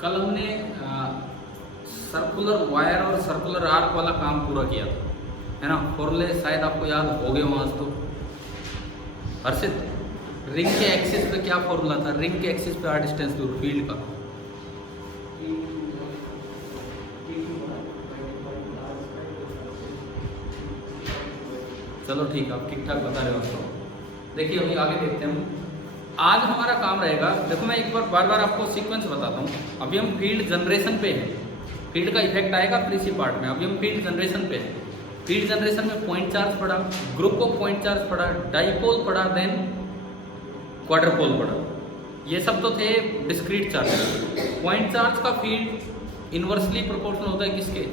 कल हमने circular wire और सर्कुलर आर्क वाला काम पूरा किया था, है ना। फॉर्मूले शायद आपको याद हो गए वहाँ तो। हर्षित, रिंग के एक्सिस पे क्या फॉर्मूला था? रिंग के एक्सिस पे आर डिस्टेंस दूर फील्ड का। चलो ठीक है, आप ठीक ठाक बता रहे हो आपको। देखिए अभी आगे देखते हैं हम। आज हमारा काम रहेगा, देखो मैं एक बार बार आपको सीक्वेंस बताता हूँ। अभी हम फील्ड जनरेशन पे हैं, फील्ड का इफेक्ट आएगा फिर इसी पार्ट में। अभी हम फील्ड जनरेशन पे हैं। फील्ड जनरेशन में पॉइंट चार्ज पढ़ा, ग्रुप ऑफ पॉइंट चार्ज पढ़ा, डाइपोल पढ़ा, देन क्वाड्रपोल पढ़ा। ये सब तो थे डिस्क्रीट चार्ज। पॉइंट चार्ज का फील्ड इन्वर्सली प्रोपोर्शनल होता है किसके?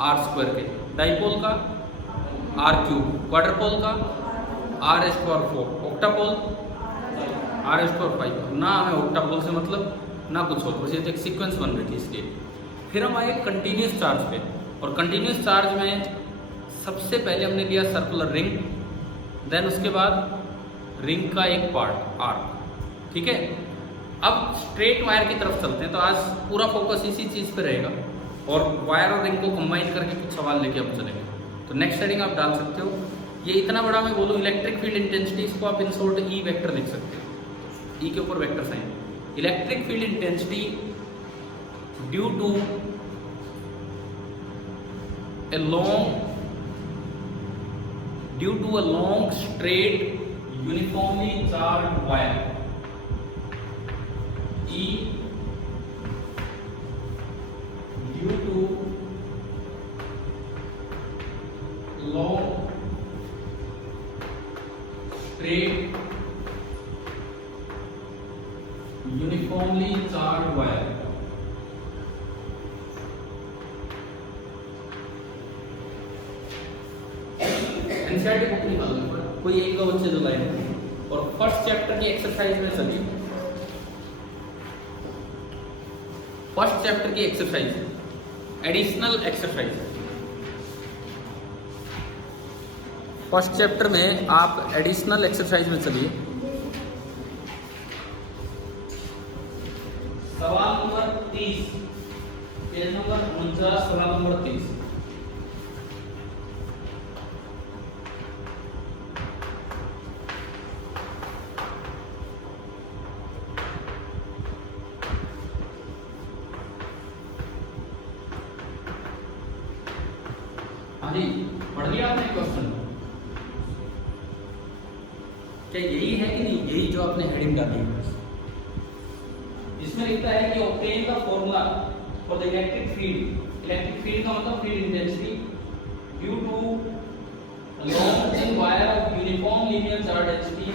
आर स्क्वायर के। डाइपोल का आर क्यूब, क्वाड्रपोल का R S power 4, octopole R S power 5। ना हमें ऑक्टापोल से मतलब ना कुछ और, बस ये एक सीक्वेंस बन रही थी इसलिए। फिर हम आए कंटिन्यूस चार्ज पे, और कंटिन्यूस चार्ज में सबसे पहले हमने लिया सर्कुलर रिंग, देन उसके बाद रिंग का एक पार्ट आर्क, ठीक है। अब स्ट्रेट वायर की तरफ चलते हैं, तो आज पूरा फोकस इसी चीज़ पे रहेगा, और वायर और रिंग को कंबाइन करके कुछ सवाल लेके हम चलेंगे। तो नेक्स्ट हेडिंग आप डाल सकते हो। ये इतना बड़ा मैं बोलूँ, इलेक्ट्रिक फील्ड इंटेंसिटी, इसको आप इन शॉर्ट ई वेक्टर लिख सकते हो। ई के ऊपर vector sign. Electric field intensity due to a long straight uniformly charged wire, E due to long straight uniformly charged wire। NCERT book निकालना, कोई एक दो बच्चे जो लाए। और फर्स्ट चैप्टर की एक्सरसाइज में चलिए। फर्स्ट चैप्टर की exercise, additional exercise. First chapter में आप एडिशनल एक्सरसाइज में चलिए। सवाल नंबर 30, पेज नंबर 49, सवाल नंबर 30। पढ़ लिया आपने क्वेश्चन? क्या यही है कि नहीं? यही जो आपने हेडिंग डाली है, इसमें लिखता है कि obtain the formula for the electric field. Electric field का मतलब field intensity due to long thin wire of uniform linear charge density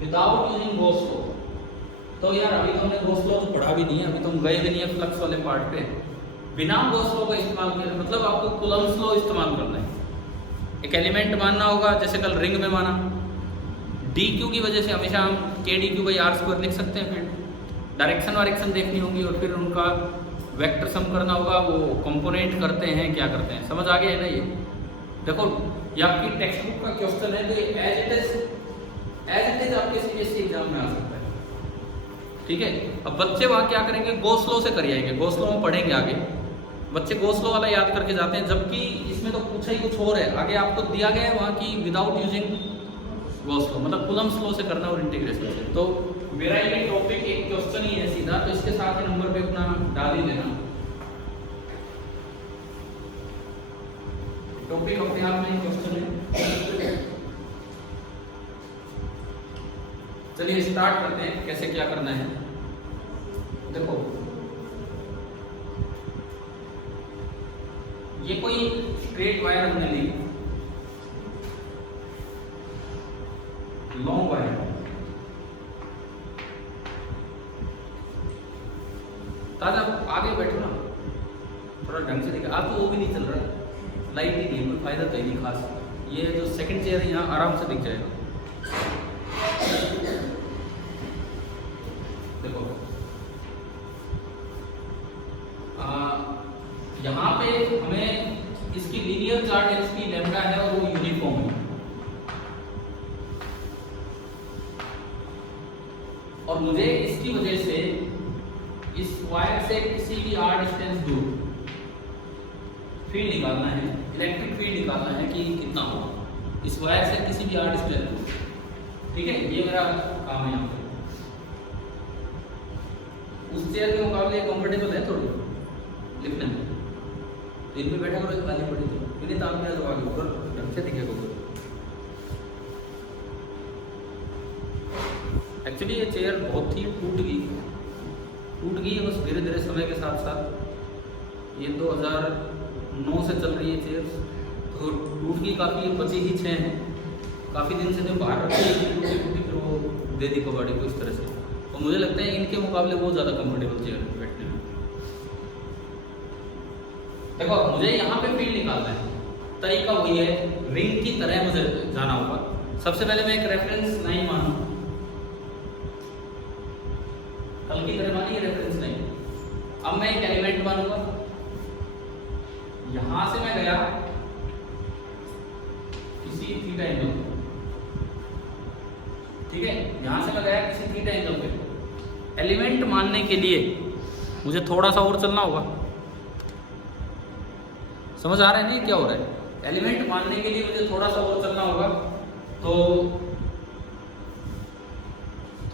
without using Gauss law. तो यार अभी तो हमने गॉस लॉ तो पढ़ा भी नहीं है, अभी तो हम गए भी नहीं है फ्लक्स वाले पार्ट पे। बिना गॉस लॉ का इस्तेमाल करें, मतलब आपको कूलम्ब्स लॉ इस्तेमाल करना है। एक एलिमेंट मानना होगा, जैसे कल रिंग में माना, डी क्यू की वजह से हमेशा हम K D Q by R square लिख सकते हैं। फिर डायरेक्शन वायरेक्शन देखनी होगी, और फिर उनका वेक्टर सम करना होगा, वो कंपोनेंट करते हैं क्या करते हैं, समझ आ गया है ना। ये देखो, ये आपकी टेक्स्ट बुक का क्वेश्चन है, तो ये एज इट इज आपके सीबीएसई एग्जाम में आ सकता है, ठीक है। अब बच्चे वहाँ क्या करेंगे? गॉस लॉ से कर आएंगे। गॉस लॉ हम पढ़ेंगे आगे। बच्चे गॉस लॉ वाला याद करके जाते हैं, जबकि इसमें तो पूछा ही कुछ और है। आगे आपको दिया गया है वहाँ की विदाउट यूजिंग गॉस लॉ, मतलब कूलम्ब्स लॉ से करना और इंटीग्रेशन से। तो मेरा ये टॉपिक एक क्वेश्चन ही है सीधा, तो इसके साथ ही नंबर पे अपना डाल ही देना। टॉपिक अपने आप में क्वेश्चन है। चलिए स्टार्ट करते हैं, कैसे क्या करना है। देखो, ये कोई स्ट्रेट वायर हमने ली, लॉन्ग वायर। ताजा आगे बैठो ना, थोड़ा ढंग से दिखा। आप तो वो भी नहीं चल रहा, लाइट ही नहीं, कोई फायदा तो नहीं खास। ये जो सेकंड चेयर है यहाँ आराम से दिख जाएगा। देखो यहाँ पे हमें इसकी लीनियर चार्ज डेंसिटी लैम्डा है और वो यूनिफॉर्म है, और मुझे इसकी वजह से इस वायर से किसी भी r डिस्टेंस दूर फील्ड निकालना है, इलेक्ट्रिक फील्ड निकालना है कि कितना होगा इस वायर से किसी भी r डिस्टेंस दूर। ठीक है, ये मेरा काम है यहाँ पे। उस चेयर के मुकाबले कंफर्टेबल है थोड़ी लिखने में, तो इन पे बैठा करो खाली पड़ी तो इन्हें ताम में आगे ऊपर ढंग से दिखेगा। एक्चुअली ये चेयर बहुत ही टूट गई है बस धीरे धीरे समय के साथ साथ। ये 2009 से चल रही है चेयर, तो टूट गई काफ़ी, बची ही 6 हैं। काफ़ी दिन से जो बाहर रखी है टूटी फिर वो दे दी कबाड़ी को इस तरह से। और मुझे लगता है इनके मुकाबले बहुत ज़्यादा कंफर्टेबल चेयर है बैठने में। देखो मुझे यहाँ पे फील्ड निकालना है, तरीका वही है, रिंग की तरह मुझे जाना होगा। सबसे पहले मैं एक रेफरेंस लाइन मानूं, कल की तरह मानिए रेफरेंस लाइन। अब मैं एक एलिमेंट मानूंगा, यहां से मैं गया किसी थीटा एंगल, ठीक है, यहां से मैं गया किसी थीटा एंगल पे। एलिमेंट मानने के लिए मुझे थोड़ा सा और चलना होगा। समझ आ रहा है नहीं क्या हो रहा है? एलिमेंट मानने के लिए मुझे थोड़ा सा और चलना होगा, तो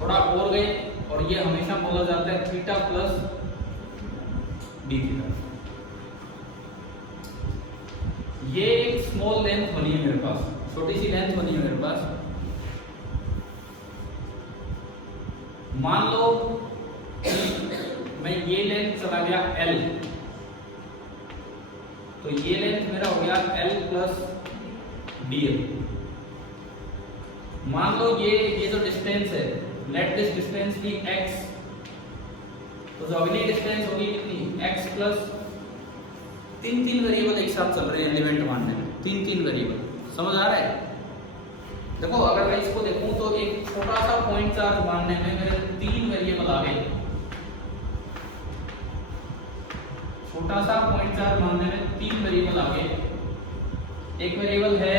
थोड़ा और गए, और ये हमेशा बोला जाता है थीटा प्लस डी थीटा। ये एक स्मॉल लेंथ बनी है मेरे पास, छोटी सी लेंथ बनी है मेरे पास। मान लो मैं ये लेंथ चला गया L, तो ये लेंथ मेरा हो गया L प्लस DL। मान लो ये जो डिस्टेंस है, लेट दिस डिस्टेंस की x, तो जो अगली डिस्टेंस होगी कितनी x प्लस, तीन वेरिएबल एक साथ चल रहे हैं एलिमेंट मानने में, तीन वेरिएबल। समझ आ रहा है? देखो अगर मैं इसको देखूं तो एक छोटा सा पॉइंट चार्ज मानने में मेरे 3 वेरिएबल आ गए। छोटा सा पॉइंट चार्ज मानने में 3 वेरिएबल आ गए। एक वेरिएबल है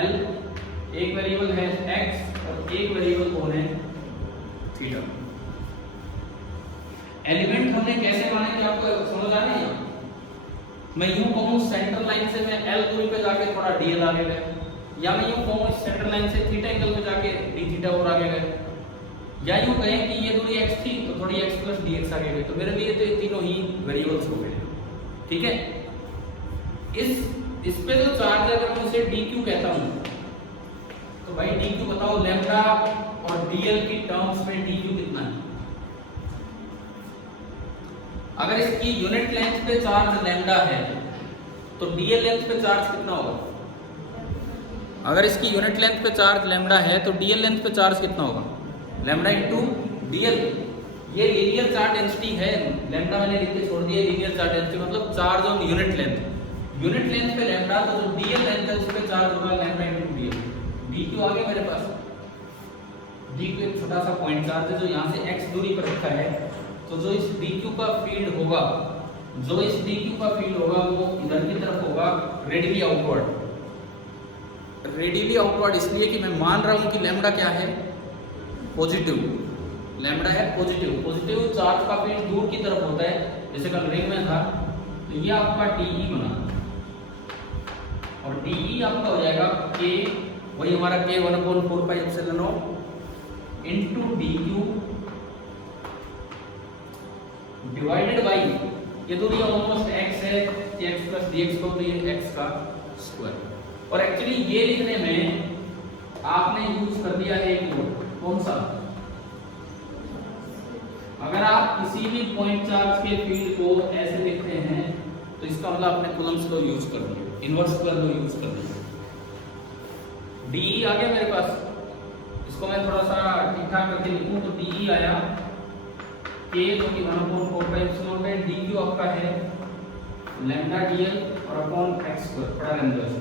L, एक वेरिएबल है x, और एक वेरिएबल कौन है? थीटा। एलिमेंट हमने कैसे माने कि आपको समझ आ रही है? मैं यूं कहूं सेंटर लाइन से मैं L दूरी पे जाके थोड़ा DL आगे गए, या मैं यूं कहूं इस सेंटर लाइन से थीटा एंगल पे जाके d थीटा और आगे गए, या यूं कहें कि ये दूरी x थी तो थोड़ी x प्लस dx आगे गई। तो मेरे लिए तो ये तीनों ही वेरिएबल्स हो गए। ठीक है, इस पे जो चार्ज है अगर मैं उसे dq कहता हूं, तो भाई dq बताओ, लैम्डा और dl की टर्म्स में dq कितना है? अगर इसकी यूनिट लेंथ पे चार्ज लैम्डा है तो dl लेंथ पे चार्ज कितना होगा? अगर इसकी यूनिट लेंथ पे चार्ज लैम्डा है तो dl लेंथ पे चार्ज कितना होगा? Lambda into dl। ये लीनियर चार्ज डेंसिटी है, लैम्डा मैंने लिख के छोड़ दिया, लीनियर चार्ज डेंसिटी मतलब charge on unit length. Unit length पे लैम्डा, तो जो dl लेंथ है उस पे चार्ज होगा लैम्डा इनटू dl। dq आ गया मेरे पास। dq एक छोटा सा पॉइंट चार्ज है जो यहाँ से x दूरी पर रखा है, तो जो इस dq का फील्ड होगा, वो इधर की तरफ होगा रेडियली आउटवर्ड। रेडियली आउटवर्ड इसलिए कि मैं मान रहा हूं कि लैम्डा क्या है? पॉजिटिव। लैम्डा है पॉजिटिव चार्ज का फील्ड दूर की तरफ होता है, जैसे कल रिंग में था। तो ये आपका DE बना, और DE आपका हो जाएगा K, वही हमारा K 1/4 pi epsilon not into dq divided by, ये दूरी ऑलमोस्ट x है, x प्लस dx को, तो ये x का स्क्वायर। और एक्चुअली ये लिखने में आपने यूज कर दिया है एक वर्ड, कौन सा? अगर आप किसी भी पॉइंट चार्ज के फील्ड को ऐसे लिखते हैं तो इसका मतलब आपने कूलम्ब्स लॉ यूज कर दिया, इनवर्स कूलम लॉ यूज कर दिया। DE आ गया मेरे पास, इसको मैं थोड़ा सा ठीक ठाक करके लिखूं तो DE आया K जो कि 1/4 पाई एप्सिलॉन है, dq आपका है लैम्डा dl और अपॉन x स्क्वायर बड़ा लैम्डा से।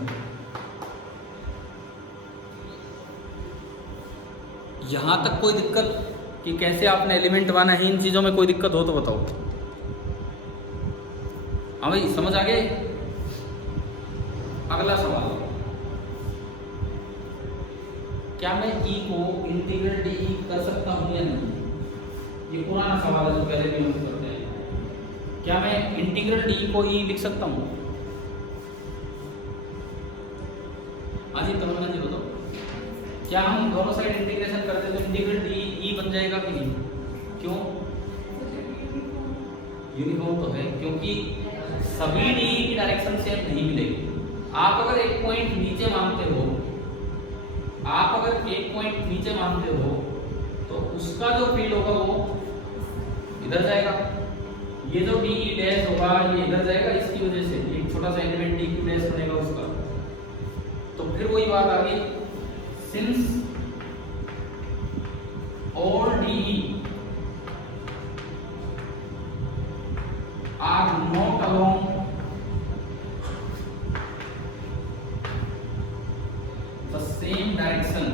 यहां तक कोई दिक्कत कि कैसे आपने एलिमेंट माना है? इन चीजों में कोई दिक्कत हो तो बताओ। हाँ भाई समझ आ गए? अगला सवाल, क्या मैं E को इंटीग्रल DE कर सकता हूं या नहीं? ये पुराना सवाल है जो पहले भी हम करते हैं, क्या मैं इंटीग्रल डी को ही लिख सकता हूँ? हाँ जी तमन्ना जी बताओ, क्या हम दोनों साइड इंटीग्रेशन करते तो इंटीग्रल डी ई बन जाएगा कि नहीं? क्यों? यूनिफॉर्म तो है, क्योंकि सभी डी की डायरेक्शन सेम नहीं मिलेगी। आप अगर एक पॉइंट नीचे मानते हो, तो उसका जो फील्ड होगा वो इधर जाएगा, ये जो डी ई डैश होगा ये इधर जाएगा, इसकी वजह से एक छोटा सा एलिमेंट डी क्यू डैश बनेगा उसका। तो फिर वही बात आ गई, since all DE are not along the same direction,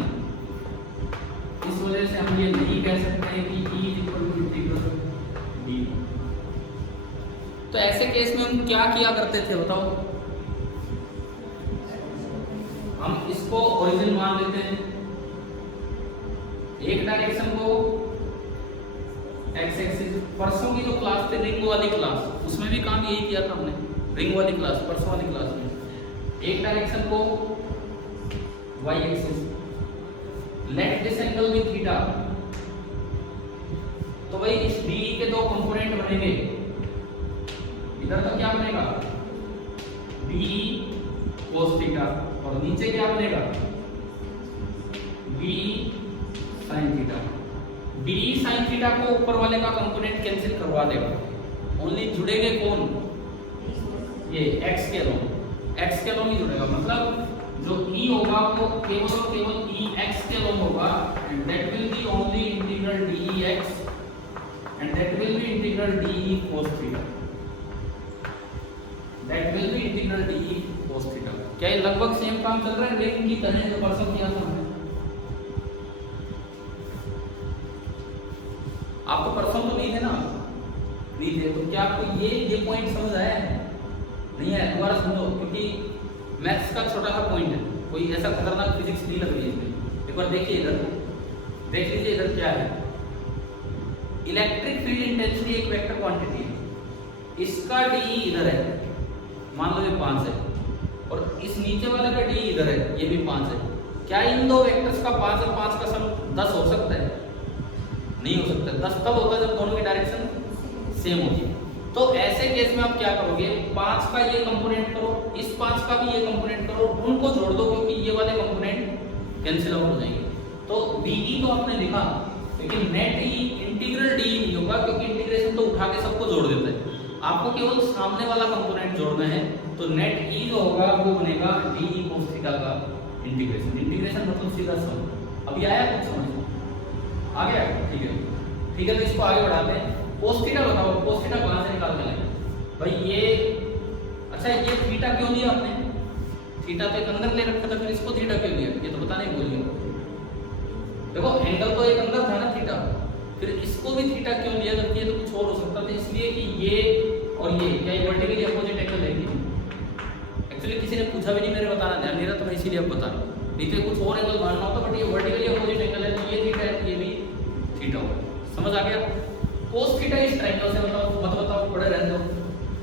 इस वजह से हम ये नहीं कह सकते हैं कि E is equal to integral D। तो ऐसे केस में हम क्या किया करते थे बताओ? हम इसको ओरिजिन मान लेते हैं, एक डायरेक्शन को एक्स एक्सिस। परसों की जो क्लास थी रिंग वाली क्लास, उसमें भी काम यही किया था हमने, रिंग वाली क्लास, परसों वाली क्लास में एक डायरेक्शन को Y axis, let this angle with theta. तो भाई इस डी के दो कंपोनेंट बनेंगे, इधर तो क्या बनेगा डी कोस थीटा, और नीचे क्या बनेगा D sine theta. D sine theta को ऊपर वाले का कंपोनेंट कैंसिल करवा देगा, ओनली जुड़ेंगे कौन? ये एक्स के अलोंग, एक्स के अलोंग ही जुड़ेगा, मतलब जो ई होगा वो केवल और केवल ई एक्स के अलोंग होगा, and that will B only integral D x and that will B integral d cos theta, that will B integral d cos theta. क्या ये लगभग सेम काम चल रहा है लेकिन की तरह जो परसों किया था हमने? आपको परसों तो नहीं थे ना, नहीं थे, तो क्या आपको ये पॉइंट समझ आया है? नहीं है, दोबारा समझो, क्योंकि मैथ्स का छोटा सा पॉइंट है, कोई ऐसा खतरनाक फिजिक्स नहीं लग रही है इसमें। एक बार देखिए इधर, देख लीजिए इधर क्या है। इलेक्ट्रिक फील्ड इंटेंसिटी एक वेक्टर क्वांटिटी है, इसका डी इधर है, मान लो ये 5 है, और इस नीचे वाले का डी इधर है, ये भी 5 है। क्या इन दो वेक्टर्स का 5 और 5 का सम 10 हो सकता है? नहीं हो सकता। 10 तब होता है जब दोनों की डायरेक्शन सेम होती है। तो ऐसे केस में आप क्या करोगे, 5 का ये कंपोनेंट करो, इस 5 का भी ये कंपोनेंट करो, उनको जोड़ दो क्योंकि ये वाले कंपोनेंट कैंसिल आउट हो जाएंगे। तो डीई तो आपने लिखा, लेकिन नेट ई इंटीग्रल डी नहीं होगा, क्योंकि इंटीग्रेशन तो उठा के सबको जोड़ देता है, आपको केवल सामने वाला कंपोनेंट जोड़ना है। तो नेट ई जो होगा वो बनेगा डी कोस थीटा का इंटीग्रेशन। इंटीग्रेशन मतलब सीधा सम। अभी आया कुछ समझ आ गया? ठीक है, ठीक है, तो इसको आगे बढ़ाते हैं। कोस थीटा बताओ, कोस थीटा कहां से निकाल के लाएंगे भाई? ये अच्छा, ये थीटा क्यों लिया आपने? थीटा तो एक अंदर ले रखा था, फिर इसको थीटा क्यों लिया? ये तो पता नहीं भूल गया। देखो एंगल तो एक अंदर था ना थीटा, फिर इसको भी थीटा क्यों लिया जबकि ये तो कुछ और हो सकता था? इसलिए कि ये और ये क्या ये वर्टिकली अपोजिट एंगल है? एक्चुअली किसी ने पूछा भी नहीं, मेरे बताना ध्यान नहीं रहा, तो मैं इसीलिए अब बता रहा हूँ। नहीं तो कुछ और एंगल मानना होता, बट ये वर्टिकली अपोजिट एंगल है, तो ये थीटा है, ये भी थीटा होगा। समझ आ गया? कोस थीटा इस ट्रायंगल से बताओ, मत बताओ, पड़े रहने दो,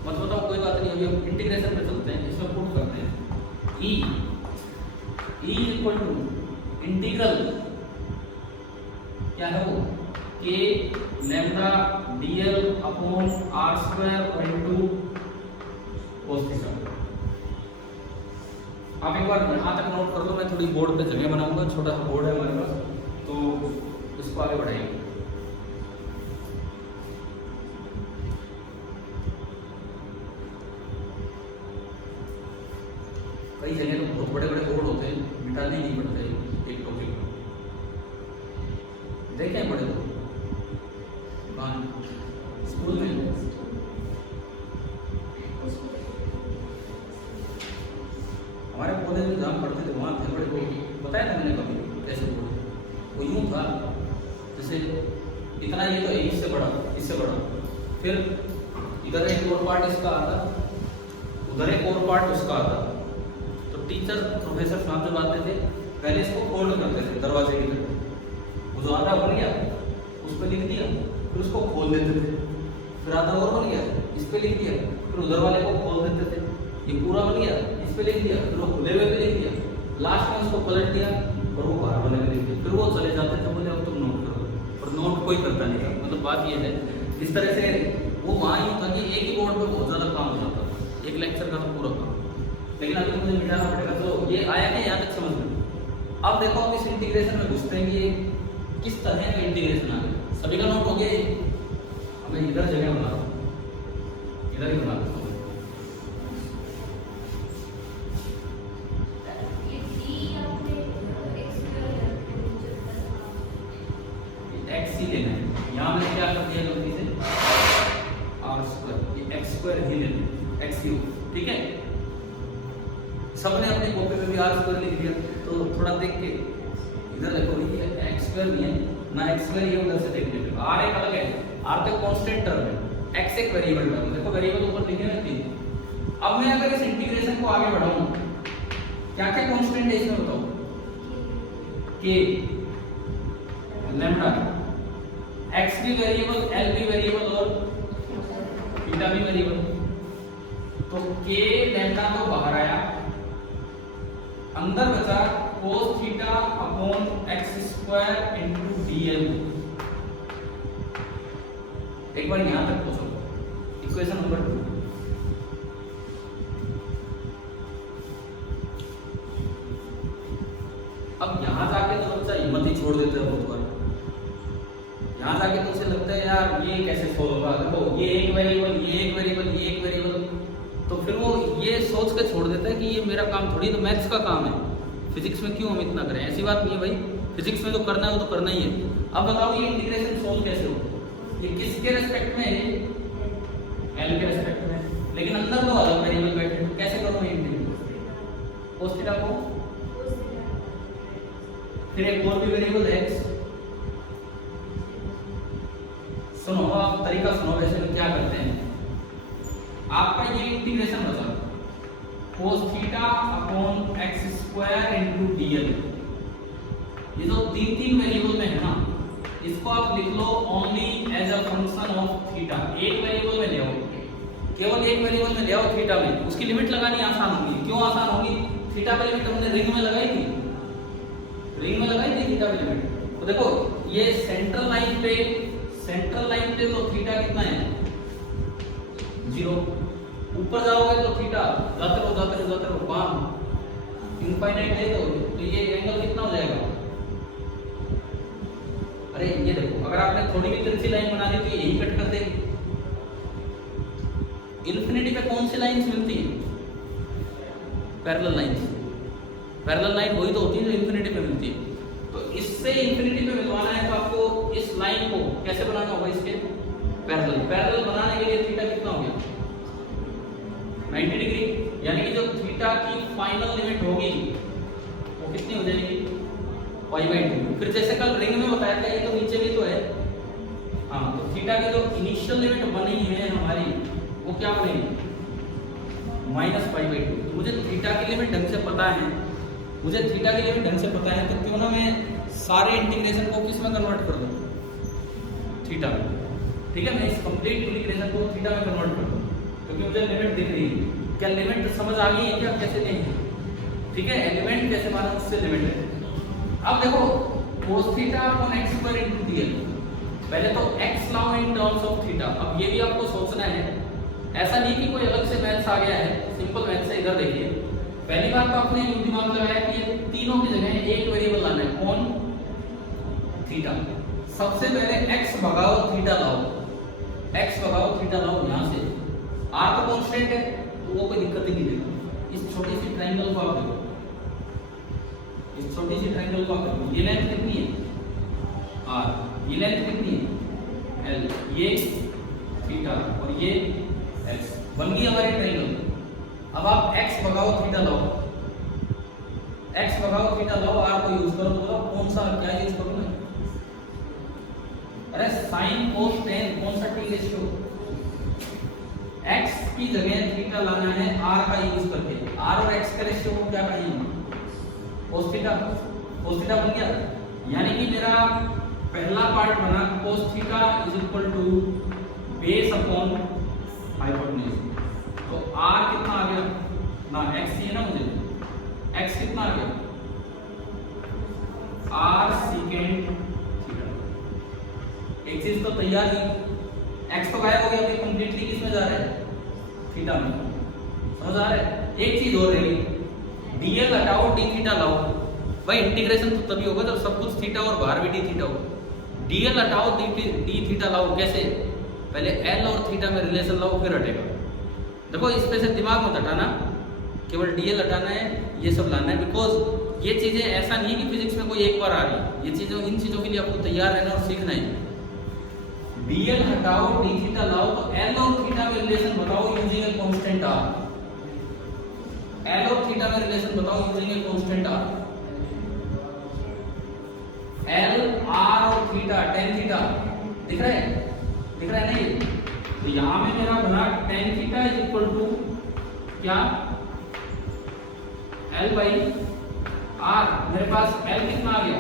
मत बताओ, कोई बात नहीं। अभी हम इंटीग्रेशन पे चलते हैं, इसमें प्रूव करते हैं। E इक्वल टू इंटीग्रल क्या है वो k lambda dl upon r square into cos theta. आप एक बार यहाँ तक नोट कर लो, मैं थोड़ी बोर्ड पे जगह बनाऊंगा, छोटा सा बोर्ड है हमारे पास, तो इसको आगे बढ़ाएंगे। कई जगह तो बहुत बड़े बड़े बोर्ड होते हैं, मिटाने नहीं पड़ते एक टॉपिक को। देखें बड़े बोर्ड स्कूल में, हमारे कॉलेज में जहाँ पढ़ते थे वहाँ थे बड़े बोर्ड। बताया था मैंने कभी कैसे बोर्ड, वो यूँ था जैसे इतना, ये तो इससे बड़ा, इससे बड़ा, फिर इधर एक और पार्ट इसका आता, उधर एक और पार्ट उसका आता। टीचर प्रोफेसर साहब जब आते थे पहले इसको फोल्ड करते थे दरवाजे की तरफ, वो जो आधा बन गया उस पर लिख दिया, फिर उसको खोल देते थे, फिर आधा और बन गया, इस पे लिख दिया, फिर उधर वाले को खोल देते थे, ये पूरा बन गया, इस पे लिख दिया, फिर वो खुले हुए पे लिख दिया, लास्ट में उसको पलट दिया और वो बाहर वाले पे लिख दिया, फिर वो चले जाते थे, बोले अब तुम नोट करो, और नोट कोई करता नहीं था। मतलब बात ये है, इस तरह से वो वहाँ ही था कि एक ही बोर्ड पे बहुत ज़्यादा काम हो जाता था, एक लेक्चर का तो पूरा काम। लेकिन अभी मुझे मिटाना पड़ेगा। चलो ये आया है यहाँ तक समझ में। अब देखो हम इस इंटीग्रेशन में घुसते हैं कि ये किस तरह का इंटीग्रेशन आ गया। सभी का नोट हो गया, मैं इधर जगह बना रहा हूँ, इधर ही बना रहा हूँ। एक्स ही लेना है, यहाँ मैंने क्या कर दिया गलती से आर स्क्वायर, ये एक्स स्क्वायर ही लेना, एक्स क्यूब, ठीक है। सबने अपनी कॉपी पे भी आर स्क्वायर लिख दिया, तो थोड़ा देख के इधर देखो, ये एक्स स्क्वायर नहीं है ना, एक्स स्क्वायर ये उधर से देख लेते, आर एक अलग है, आर तो कांस्टेंट टर्म है, एक्स एक वेरिएबल टर्म। देखो वेरिएबल ऊपर लिखे हैं 3। अब मैं अगर इस इंटीग्रेशन को आगे बढ़ाऊं, क्या क्या कांस्टेंट है इसमें बताओ? के, लैम्डा, एक्स भी वेरिएबल, एल भी वेरिएबल और थीटा भी वेरिएबल। तो के लैम्डा तो बाहर आया, अंदर बचा cos theta upon x square into DL. एक बार यहां तक पूछो, इक्वेशन नंबर 2। अब यहां जाके तो बच्चा हिम्मत ही छोड़ देता है बहुत बार। यहां जाके तो उसे लगता है यार ये कैसे सोल्व होगा, देखो ये एक वेरिएबल, ये एक वेरिएबल, ये एक वेरिएबल, तो फिर वो ये सोच के छोड़ देता है कि ये मेरा काम थोड़ी, तो मैथ्स का काम है, फिजिक्स में क्यों हम इतना करें। ऐसी बात नहीं है भाई, फिजिक्स में तो करना है वो तो करना ही है। अब बताओ ये इंटीग्रेशन सोल्व कैसे हो? ये किसके रेस्पेक्ट में है? एल के रेस्पेक्ट में, लेकिन अंदर तो अलग वेरिएबल बैठे हैं, कैसे करूं मैं इंटीग्रेशन? cos थीटा को फिर एक और भी वेरिएबल x, सुनो आप तरीका सुनो, वैसे में क्या करते हैं, आपका ये इंटीग्रेशन बचा cos theta upon x square into DL. ये जो तीन वेरिएबल में है ना, इसको आप लिख लो only as a function of theta. एक वेरिएबल में ले आओ, केवल एक वेरिएबल में ले आओ थीटा में, उसकी लिमिट लगानी आसान होगी। क्यों आसान होगी? थीटा की लिमिट हमने रिंग में लगाई थी, रिंग में लगाई थी थीटा की लिमिट। तो देखो ये सेंट्रल लाइन पे तो थीटा कितना है? 0। ऊपर जाओगे तो थीटा जाते रहो 1 इनफाइनाइट है, तो ये एंगल कितना हो जाएगा? अरे ये देखो, अगर आपने थोड़ी भी तिरछी लाइन बना दी तो यही कट कर देगी। इन्फिनिटी पे कौन सी लाइंस मिलती है? Parallel lines. पैरेलल लाइन वही तो होती है जो इन्फिनिटी पे मिलती है। तो इससे इन्फिनिटी पे मिलवाना है तो आपको इस लाइन को कैसे बनाना होगा? इसके पैरेलल बनाने के लिए थीटा कितना हो गया? 90 डिग्री। यानी कि जो थीटा की फाइनल लिमिट होगी वो कितनी हो जाएगी? π/2। फिर जैसे कल रिंग में बताया था, ये तो नीचे भी तो है, हाँ, तो थीटा की जो इनिशियल लिमिट बनी है हमारी वो क्या बनेगी? -π/2। तो मुझे थीटा की लिमिट ढंग से पता है, तो क्यों ना मैं सारे इंटीग्रेशन को किस में कन्वर्ट कर दूं? थीटा में। ठीक है, मैं इस कंप्लीट इंटीग्रेशन को थीटा में कन्वर्ट कर दूं क्योंकि मुझे लिमिट दिख रही है। क्या लिमिट समझ आ गई है क्या? कैसे लेंगे? ठीक है, एलिमेंट कैसे माना, उससे लिमिट है। अब देखो cos theta upon x square into dl, पहले तो x लाओ इन टर्म्स ऑफ थीटा। अब ये भी आपको सोचना है, ऐसा नहीं कि कोई अलग से मैथ्स आ गया है, सिंपल मैथ्स है। इधर देखिए, पहली बात तो आपने ये दिमाग लगाया कि ये तीनों की जगह एक वेरिएबल लाना है, कौन? थीटा। सबसे पहले x भगाओ थीटा लाओ, यहाँ से। r तो कांस्टेंट है तो वो कोई दिक्कत ही नहीं देगा। इस छोटी सी ट्रायंगल को आप देखो, ये लेंथ कितनी है? r, ये लेंथ कितनी है? l, ये थीटा और ये x, बन गई हमारी ट्रायंगल। अब आप x भगाओ थीटा लाओ, r को यूज करो। तो कौन सा क्या यूज करूं मैं? अरे sin cos tan, कौन सा t रेशियो? x की जगह थीटा लाना है r का यूज करके। r और x का रेशियो को क्या कहेंगे? cos थीटा बन गया। यानी कि मेरा पहला पार्ट बना cos theta is equal to base upon hypotenuse. तो r कितना आ गया ना, x चाहिए ना मुझे, x कितना आ गया r सेकेंड थीटा। एक चीज तो तैयार है, x तो गायब हो गया, कंप्लीटली किस में जा रहा है, थीटा में, समझ आ रहा है। एक चीज और रही, dl हटाओ d थीटा लाओ, भाई इंटीग्रेशन तो तभी होगा जब सब कुछ थीटा और बाहर भी d थीटा हो। dl हटाओ d थीटा लाओ, कैसे, पहले l और थीटा में रिलेशन लाओ फिर हटेगा। देखो इस पे से दिमाग मत हटाना, केवल dl हटाना है, ये सब लाना है, बिकॉज ये चीजें ऐसा नहीं कि फिजिक्स में कोई एक बार आ रही है, ये चीजों इन चीजों के लिए आपको तैयार रहना और सीखना है। dl हटाओ d थीटा लाओ, तो l और थीटा में रिलेशन बताओ using a constant r। l और थीटा में रिलेशन बताओ using a constant r। l r और थीटा tan थीटा दिख रहा है ना ये। तो यहां में मेरा बना tan theta is equal to क्या, l बाई r। मेरे पास l कितना आ गया,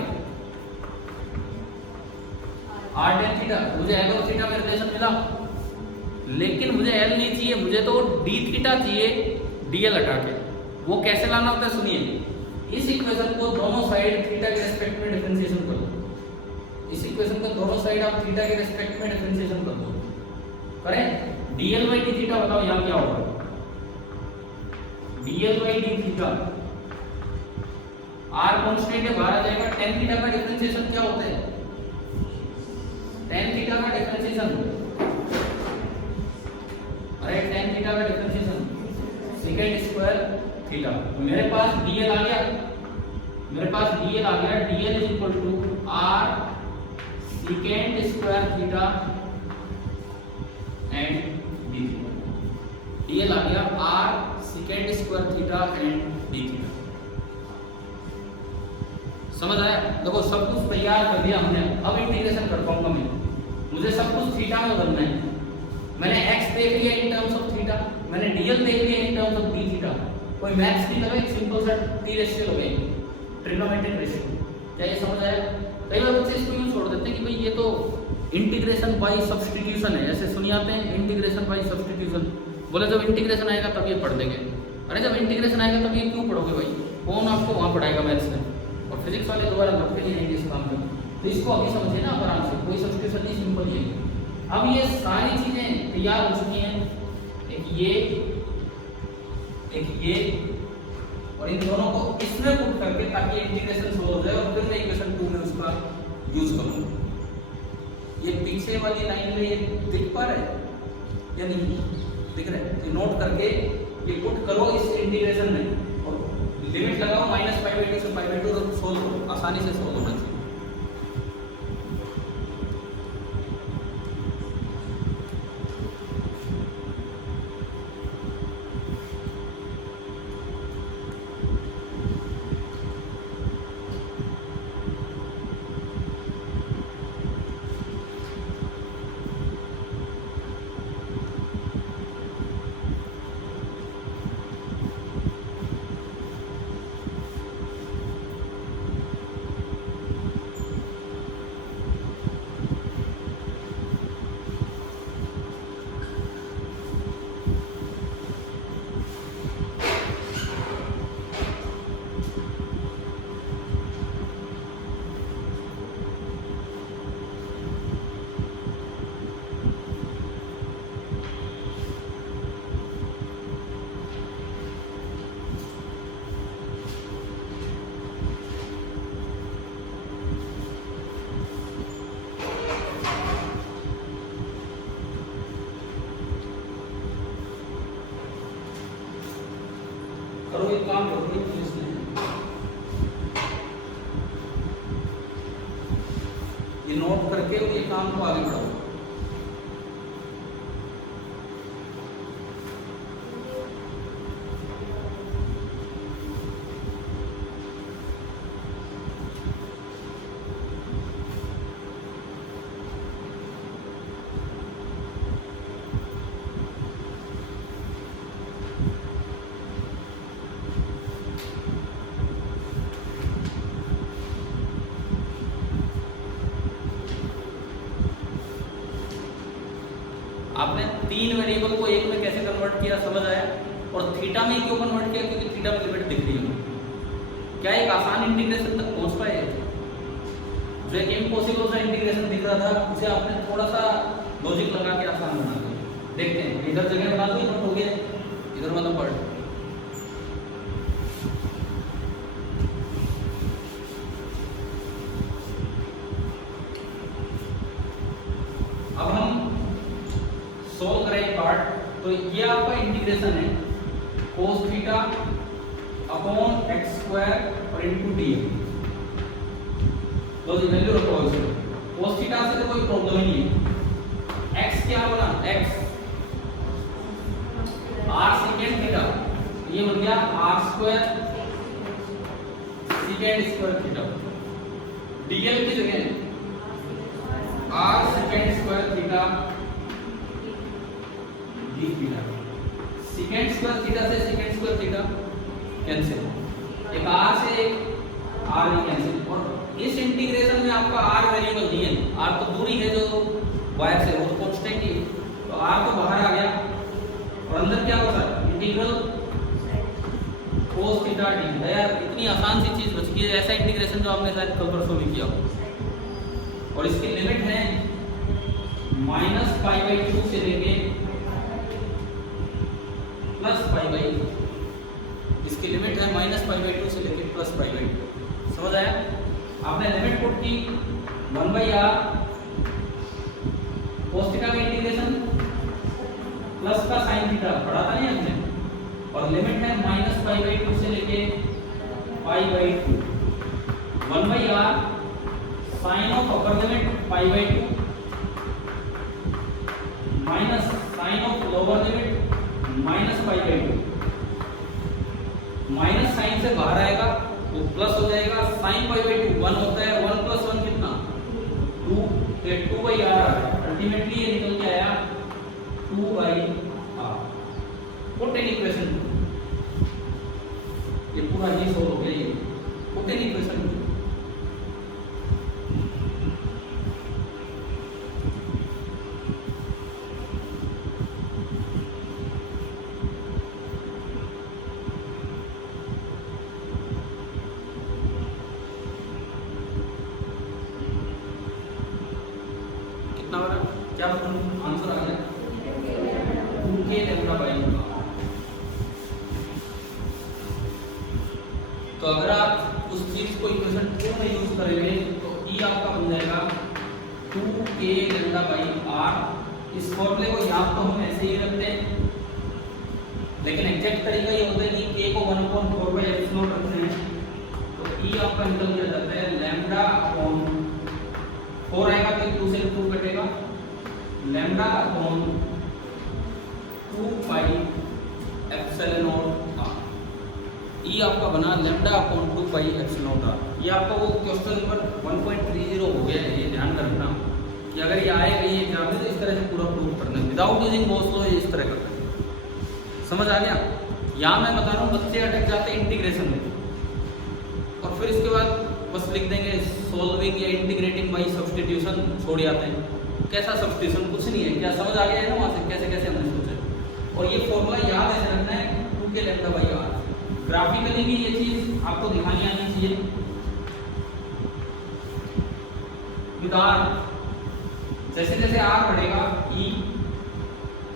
r tan थीटा। मुझे l और थीटा में रिलेशन मिला, लेकिन मुझे l नहीं चाहिए, मुझे तो d थीटा चाहिए dl हटा के। वो कैसे लाना होता है सुनिए, इस इक्वेशन को दोनों साइड थीटा के रिस्पेक्ट में डिफरेंशिएशन कर दो। इस इक्वेशन को दोनों साइड आप थीटा के रिस्पेक्ट में डिफरेंशिएशन कर दो, करें। dl बाई d थीटा बताओ यहाँ क्या होगा, dl by d theta, r constant है बाहर आ जाएगा। tan थीटा का डिफरेंशिएशन क्या होता है, tan थीटा का डिफरेंशिएशन, अरे tan थीटा का डिफरेंशिएशन सेकंड स्क्वायर थीटा। तो मेरे पास dl आ गया, dl is equal to r second square theta and d theta. dl आ गया r second square theta and d theta. समझ आया। देखो सब कुछ तैयार कर दिया हमने, अब इंटीग्रेशन कर पाऊंगा मैं, मुझे सब कुछ थीटा में बदलना है। मैंने x देख लिया इन टर्म्स ऑफ थीटा, मैंने dl देख लिया in terms of d theta. कोई मैथ्स नहीं लगे, सिंपल सा t रेशियो लगे, ट्रिग्नोमेट्रिक रेशियो। क्या ये समझ आया। कई बार बच्चे इसको यूं छोड़ देते हैं कि भाई ये तो इंटीग्रेशन बाय सब्स्टिट्यूशन है, ऐसे सुनिए आते हैं इंटीग्रेशन बाय सब्स्टिट्यूशन। बोले जब इंटीग्रेशन आएगा तब ये पढ़ देंगे। अरे जब इंटीग्रेशन आएगा तब ये क्यों पढ़ोगे भाई, कौन आपको वहां पढ़ाएगा मैथ्स में, और फिजिक्स वाले दोबारा लौट के नहीं आएंगे इस काम में। तो इसको अभी समझिए ना आराम से, कोई सब्स्टिट्यूशन नहीं, सिंपल ही है। अब ये सारी चीजें तैयार हो चुकी हैं, एक ये और इन दोनों को इसमें पुट करके, ताकि इंटीग्रेशन सोल्व हो जाए और फिर मैं इक्वेशन 2 में उसका यूज करूं। ये पीछे वाली लाइन में ये दिख पा रहा है या नहीं दिख रहा है, तो नोट करके ये पुट करो इस इंटीग्रेशन में और लिमिट लगाओ -π/2 से π/2 और सोल्व करो, आसानी से सोल्व होना चाहिए। करो एक काम करो, ये नोट करके और ये काम को आगे बढ़ाओ। आपने 3 वेरिएबल को एक में कैसे कन्वर्ट किया, समझ आया। और थीटा में क्यों कन्वर्ट किया, क्योंकि थीटा में लिमिट दिख रही है। क्या एक आसान इंटीग्रेशन तक पहुंच पाए? जो एक इम्पॉसिबल सा इंटीग्रेशन दिख रहा था उसे आपने थोड़ा सा लॉजिक लगा के आसान बना दिया। देखते हैं, इधर जगह बना दो, नोट हो गया, इधर मतलब पढ़। अब हम सोल्व करें पार्ट। तो ये आपका इंटीग्रेशन है cos theta upon x square और इंटू डी। तो वैल्यू रखो इसमें, cos थीटा से तो कोई प्रॉब्लम ही नहीं है। x क्या बना, x r सेकेंड थीटा, ये बन गया r square second square theta. dl की जगह r second square theta d theta. Second square theta से सेकेंड स्क्वायर थीटा कैंसिल, एक r से एक r भी कैंसिल। और इस इंटीग्रेशन में आपका r वेरिएबल नहीं है, r तो दूरी है जो y से, वो कांस्टेंट ही, तो r तो बाहर आ गया और अंदर क्या होता है इंटीग्रल cos थीटा d। यार इतनी आसान सी चीज बच गई है, ऐसा इंटीग्रेशन जो आपने शायद कल परसों भी किया हो। और इसकी लिमिट है -π/2 से लेके +π/2। इसकी लिमिट है -π/2 से लेके +π/2। समझ आया? आपने लिमिट पुट की 1/r cos थीटा का इंटीग्रेशन प्लस का sin थीटा पढ़ा था नहीं हमने, और लिमिट है -π/2 से लेके π/2। 1/r sin of upper limit π/2 minus sin of lower limit -π/2। Minus sine से बाहर आएगा तो प्लस हो जाएगा, sin π/2 1 होता है, 1 + 1 कितना 2, ये 2/r। अल्टीमेटली ये निकल के आया 2/r। पुट इन इक्वेशन, ये पूरा ये सोल्व हो गया। ये पुट इन इक्वेशन क्या आंसर आ गया 2k λ/r। तो अगर आप उस चीज को इक्वेशन 2 में यूज करेंगे तो E आपका बन जाएगा 2k λ/r। इस फॉर्मूले को यहाँ तो हम ऐसे ही रखते हैं, लेकिन एग्जैक्ट तरीका ये होता है कि k को 1/4πε रखते हैं। तो E आपका निकल के जाता है λ/4 आएगा तो 2 से 2 कटेगा, λ/2πε0r। E आपका बना λ/2πε0r। ये आपका वो क्वेश्चन नंबर 1.30 हो गया है। ये ध्यान रखना कि अगर ये आएगा ये एग्जाम में तो इस तरह से पूरा प्रूव करना है विदाउट यूजिंग गॉस लॉ। इस तरह का समझ आ गया? यहाँ मैं बता रहा हूँ बच्चे अटक जाते हैं इंटीग्रेशन में, और फिर इसके बाद बस लिख देंगे सोल्विंग या इंटीग्रेटिंग बाई सब्स्टिट्यूशन, छोड़ जाते हैं। कैसा सब्स्टिट्यूशन, कुछ नहीं है। क्या समझ आ गया है ना वहाँ से कैसे कैसे हमने सोचा? और ये फॉर्मूला याद ऐसे रखना है 2k λ/r। ग्राफिकली भी ये चीज आपको दिखानी आनी चाहिए। विद r जैसे जैसे r बढ़ेगा e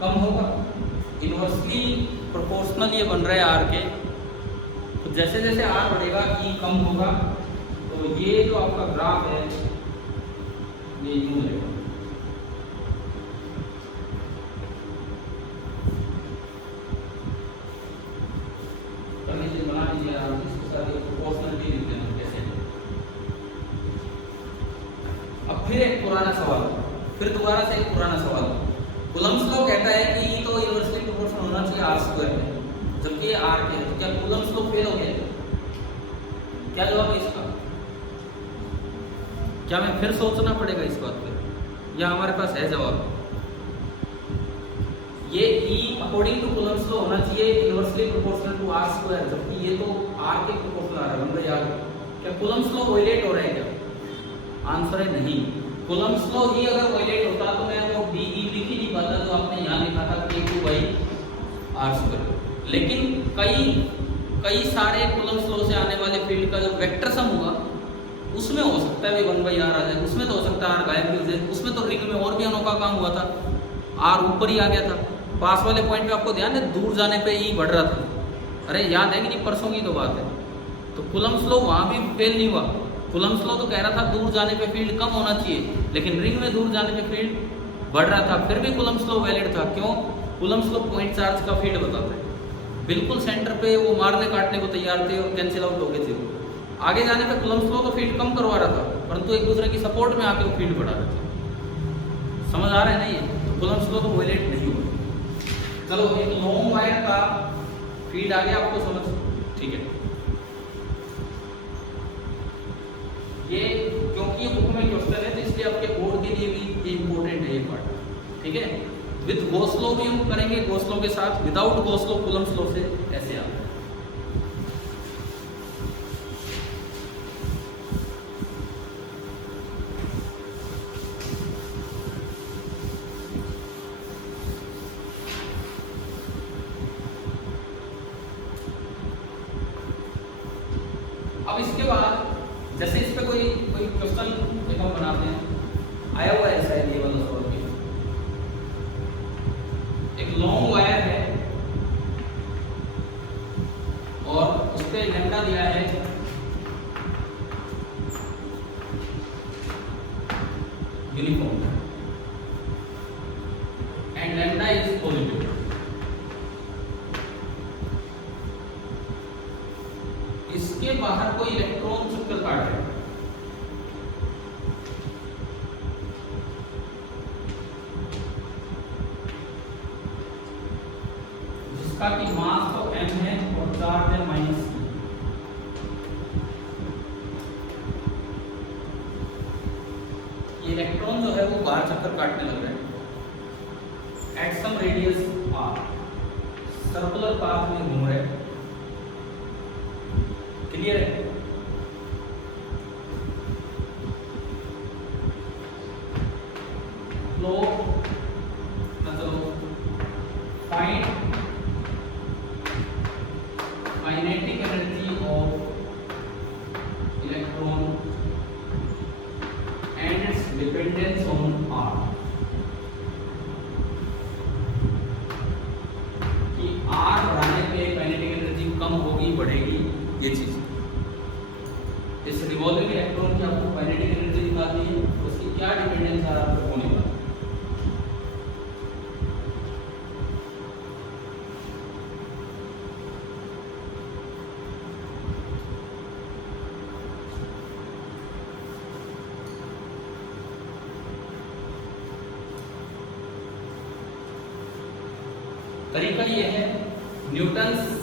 कम होगा, इनवर्सली प्रोपोर्शनल ये बन रहा है r के। तो जैसे जैसे r बढ़ेगा e कम होगा, तो ये जो आपका ग्राफ है ये यूं रहेगा। बना लीजिए आप, इसके साथ ये प्रोपोर्शनलिटी लिख देना कैसे। अब फिर एक पुराना सवाल, फिर दोबारा से एक पुराना सवाल। कूलम्स लॉ कहता है कि ये तो इनवर्सली प्रोपोर्शनल होना चाहिए r² में, जबकि ये r के है। तो क्या कूलम्स लॉ फेल हो गया? क्या जवाब है इसका? क्या मैं फिर सोचना पड़ेगा इस बात पे, या हमारे पास है जवाब? ये E according to Coulomb's law होना चाहिए इनवर्सली प्रोपोर्शनल टू r², जबकि ये तो r के प्रोपोर्शनल आ रहा है। यार क्या कूलम्स लॉ वायलेट हो रहा है क्या? आंसर है नहीं। कूलम्स लॉ ही अगर वायलेट होता तो मैं वो DE लिख ही नहीं पाता जो आपने आर स्क्वायर। लेकिन कई सारे कूलम्स लॉ से आने वाले फील्ड का जो वेक्टर सम होगा उसमें हो सकता है 1/r आ जाए, उसमें तो हो सकता है r गायब भी हो जाए। उसमें तो रिंग में और भी अनोखा काम हुआ था, r ऊपर ही आ गया था। पास वाले पॉइंट पे आपको ध्यान है, दूर जाने पे ई बढ़ रहा था। अरे याद है कि नहीं, परसों की तो बात है। तो कूलम्स लॉ वहाँ भी फेल नहीं हुआ। कूलम्स लॉ तो कह रहा था दूर जाने पे फील्ड कम होना चाहिए, लेकिन रिंग में दूर जाने पे फील्ड बढ़ रहा था, फिर भी कूलम्स लॉ वैलिड था। क्यों? कूलम्स लॉ पॉइंट चार्ज का फील्ड बताता है। बिल्कुल सेंटर पे वो मारने काटने को तैयार थे और कैंसिल आउट हो गए थे। आगे जाने पे कूलम्स लॉ तो फील्ड कम करवा रहा था, परंतु एक दूसरे की सपोर्ट में आके वो फील्ड बढ़ा रहे थे। समझ आ रहा है ना ये? तो कूलम्स लॉ तो वैलिड नहीं हुआ। चलो, एक लॉन्ग वायर का फील्ड आ गया आपको समझ, ठीक है। ये क्योंकि ये बुक में क्वेश्चन है तो इसलिए आपके बोर्ड के लिए भी ये इंपॉर्टेंट है ये पार्ट, ठीक है। विद गॉस लॉ भी हम करेंगे, गॉस लॉ के साथ, without Gauss law Coulomb's law से ऐसे आता है। अब इसके बाद जैसे इस पे कोई क्वेश्चन एक हम बनाते हैं, आया हुआ ऐसा है ये वाला सॉल्व किया। एक लॉन्ग वायर है और उस पे लैम्डा दिया है uniform and lambda is positive. इसके बाहर कोई इलेक्ट्रॉन चक्कर काट रहा है, जिसका कि मास तो m है और चार्ज है -e। ये इलेक्ट्रॉन जो है वो बाहर चक्कर काटने लग रहा है at some radius r, circular path में घूम रहा है। क्लियर है? फ्लो मतलब find kinetic energy of electron and its dependence on r, कि r बढ़ाने पे काइनेटिक एनर्जी कम होगी बढ़ेगी, ये चीज। इस रिवॉल्विंग इलेक्ट्रॉन की आपको काइनेटिक एनर्जी निकालनी है, उसकी क्या डिपेंडेंस है आपको होने वाला। तरीका ये है, न्यूटन से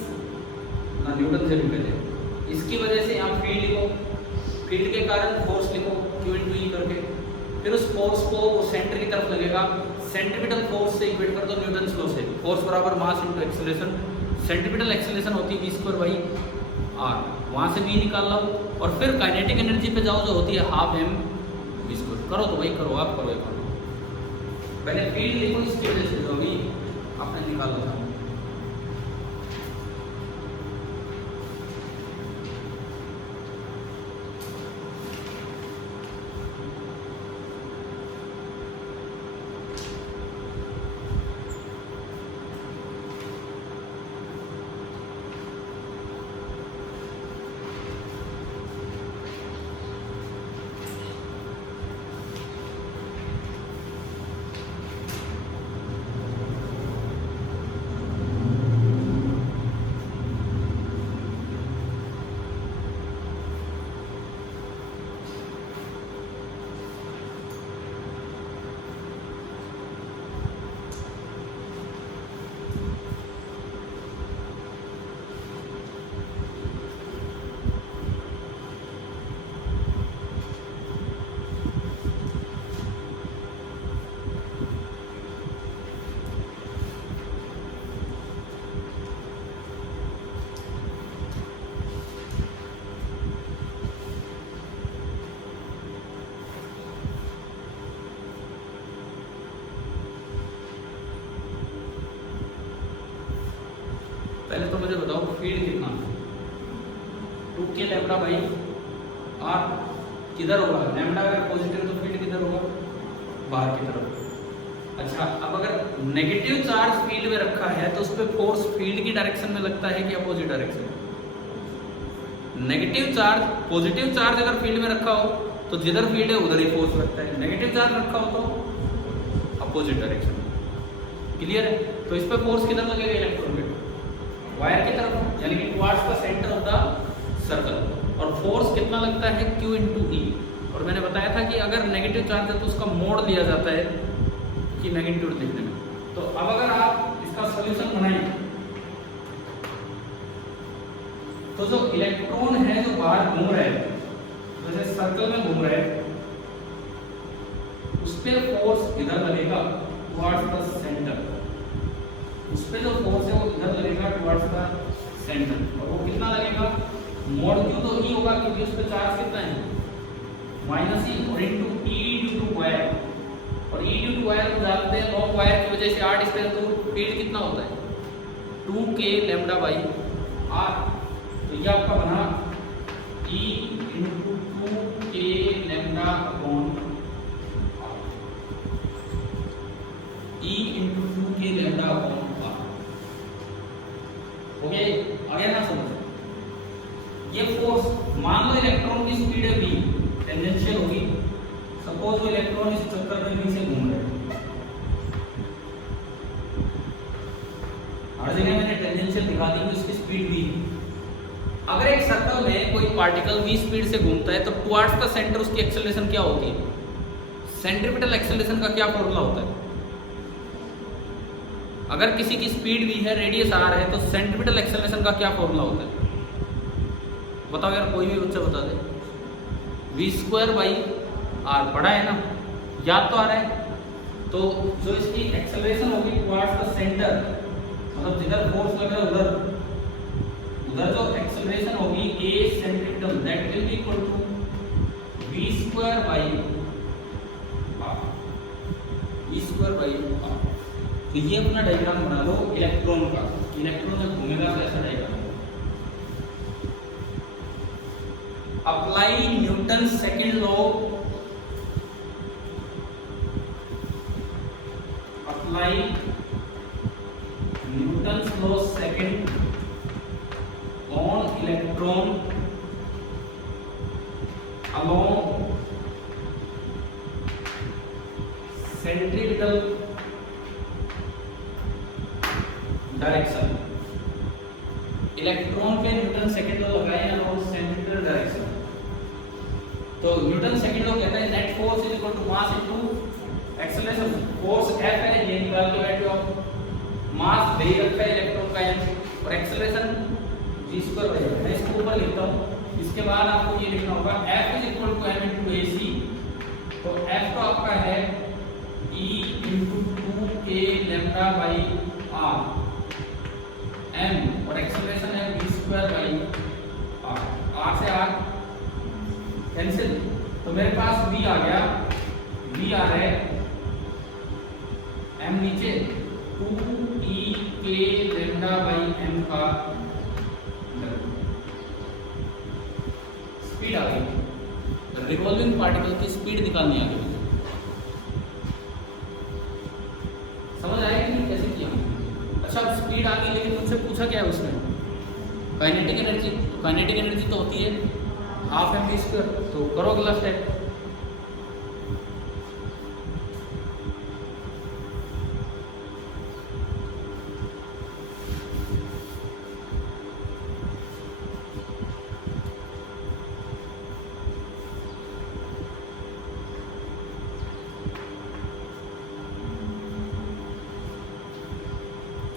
पहले इसकी वजह से यहाँ फील्ड लिखो, फील्ड के कारण फोर्स लिखो Q × E करके, फिर उस फोर्स को वो सेंटर की तरफ लगेगा, सेंट्रीपिटल फोर्स से इक्वेट कर दो न्यूटन लॉ से। फोर्स बराबर मास इनटू एक्सेलरेशन, सेंट्रीपिटल एक्सेलरेशन होती है v²/r, वहाँ से v निकाल लो और फिर काइनेटिक एनर्जी पे जाओ जो होती है 12m v²। करो तो भाई करो, आप करो एक बार, पहले फील्ड लिखो, इसकी वजह से जो भी आपने निकाला था। पहले तो मुझे बताओ फील्ड कितना, 2k लैम्डा बाई आर किधर होगा, लैम्डा अगर पॉजिटिव तो फील्ड किधर होगा, बाहर की तरफ। अच्छा, अब अगर नेगेटिव चार्ज फील्ड में रखा है तो उस पर फोर्स फील्ड की डायरेक्शन में लगता है कि opposite direction. Negative charge, positive charge अगर फील्ड में रखा हो तो जिधर फील्ड है उधर ही फोर्स लगता है, नेगेटिव चार्ज रखा हो तो अपोजिट डायरेक्शन। क्लियर है? तो इस पर फोर्स किधर लगेगा इलेक्ट्रॉन पे, वायर की तरफ, यानी कि towards the centre of the circle. और फोर्स कितना लगता है, Q × E। और मैंने बताया था कि अगर नेगेटिव चार्ज है तो उसका मोड लिया जाता है कि मैग्नीट्यूड देखने में। तो अब अगर आप इसका सॉल्यूशन बनाएं तो जो इलेक्ट्रॉन है जो बाहर घूम रहा है, जैसे सर्कल में घूम रहा है, उस पर फोर्स इधर लगेगा टुवर्ड्स द सेंटर, उस पर जो फोर्स है वो इधर लगेगा टुवर्ड्स द सेंटर। और वो कितना लगेगा, मोड Q तो E होगा क्योंकि उस पर चार्ज कितना है, -E, और इनटू E × वायर। और E × वायर को जानते हैं, लॉन्ग वायर की वजह से R डिस्टेंस, तो फील्ड कितना होता है, 2k लैम्डा बाई आर। तो ये आपका बना E × 2k lambda upon R, E × 2k lambda upon R. Okay, आगे ना समझ। ये फोर्स, मान लो इलेक्ट्रॉन की स्पीड है v, टेंजेंशियल होगी। सपोज वो इलेक्ट्रॉन इस चक्कर में v से घूम रहे हैं, हर जगह मैंने टेंजेंशियल दिखा दी कि उसकी स्पीड v। अगर एक सर्कल में कोई पार्टिकल v स्पीड से घूमता है तो टुवर्ड्स द सेंटर उसकी एक्सेलरेशन क्या होती है, सेंट्रीपिटल एक्सेलरेशन का क्या फॉर्मूला होता है। अगर किसी की स्पीड v है, रेडियस r है, तो सेंट्रीपिटल एक्सेलरेशन का क्या फॉर्मूला होता है, बताओ यार, कोई भी बच्चा बता दे। v²/r, पढ़ा है ना, याद तो आ रहा है। तो जो इसकी एक्सेलरेशन होगी टुवर्ड्स द सेंटर, मतलब जिधर फोर्स लग रहा है उधर जो एक्सेलरेशन होगी a centripetal, that will be equal to v²/r, v²/r। तो ये अपना डायग्राम बना लो इलेक्ट्रॉन का, इलेक्ट्रॉन जब घूमेगा तो ऐसा diagram. Apply Newton second law, apply Newton's law second on electron along centripetal direction. Electron पे न्यूटन सेकंड लॉ लगाए अलोंग सेंट्रीपिटल डायरेक्शन। तो न्यूटन सेकंड लॉ कहता है net force is equal to mass into acceleration. Force F है, ये निकाल के बैठे हो, मास दे रखा है इलेक्ट्रॉन का m, और एक्सेलरेशन g² रहेगा। मैं इसको ऊपर लिखता हूं, इसके बाद आपको ये लिखना होगा F is equal to m into ac। तो F तो आपका है E into 2k lambda by r, m, और एक्सेलरेशन है v²/r। r से r कैंसिल, तो मेरे पास v आ गया, v आ रहा है, m नीचे 2ek लैम्डा बाई m का स्पीड आ गई। रिवॉल्विंग पार्टिकल की स्पीड निकालनी आ गई। समझ आया कि कैसे किया? अच्छा, स्पीड आ गई, लेकिन मुझसे पूछा क्या है उसने, काइनेटिक एनर्जी। तो काइनेटिक एनर्जी तो होती है ½ mv²। तो करो अगला step.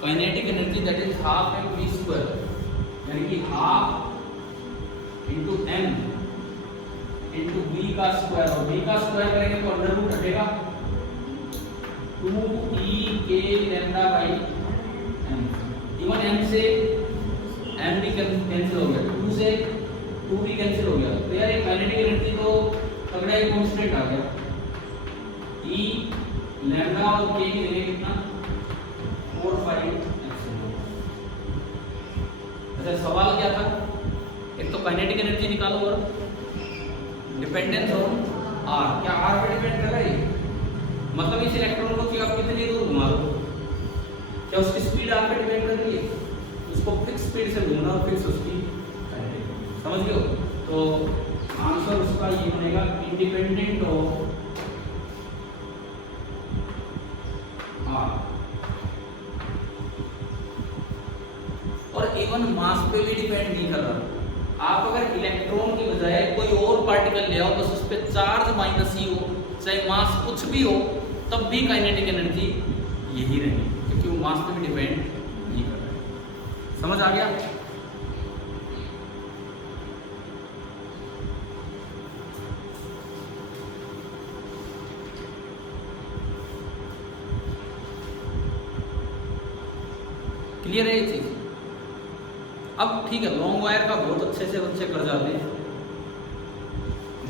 Kinetic energy that is ½ mv², यानी कि ½ इंटू m इंटू v का स्क्वायर, और v का स्क्वायर करेंगे तो अंडर रूट हटेगा 2ek lambda by m। Even m से m भी कैंसिल हो गया, 2 से 2 भी कैंसिल हो गया। तो यार ये काइनेटिक एनर्जी तो तगड़ा ही कांस्टेंट आ गया। e लैम्डा और k की जगह कितना 4 5 एप्सिलॉन। अच्छा सवाल क्या था, एक तो काइनेटिक एनर्जी निकालो और डिपेंडेंस ऑन आर, क्या आर पे डिपेंड कर रहा है ये? मतलब इस इलेक्ट्रॉन को कि आप कितनी दूर घुमा दो, क्या उसकी स्पीड आर पे डिपेंड कर रही है? उसको फिक्स स्पीड से घूमना और फिक्स उसकी, समझ गए हो? तो आंसर उसका ये बनेगा इंडिपेंडेंट ऑफ आर। और इवन मास पे भी डिपेंड नहीं कर रहा। आप अगर इलेक्ट्रॉन की बजाय कोई और पार्टिकल ले आओ, बस उस पर चार्ज माइनस ही हो, चाहे मास कुछ भी हो, तब भी काइनेटिक एनर्जी यही रहेगी, क्योंकि वो मास पे भी डिपेंड नहीं कर रहा है। समझ आ गया? क्लियर है ये चीज? अब ठीक है, लॉन्ग वायर का बहुत अच्छे से बच्चे कर जाते हैं,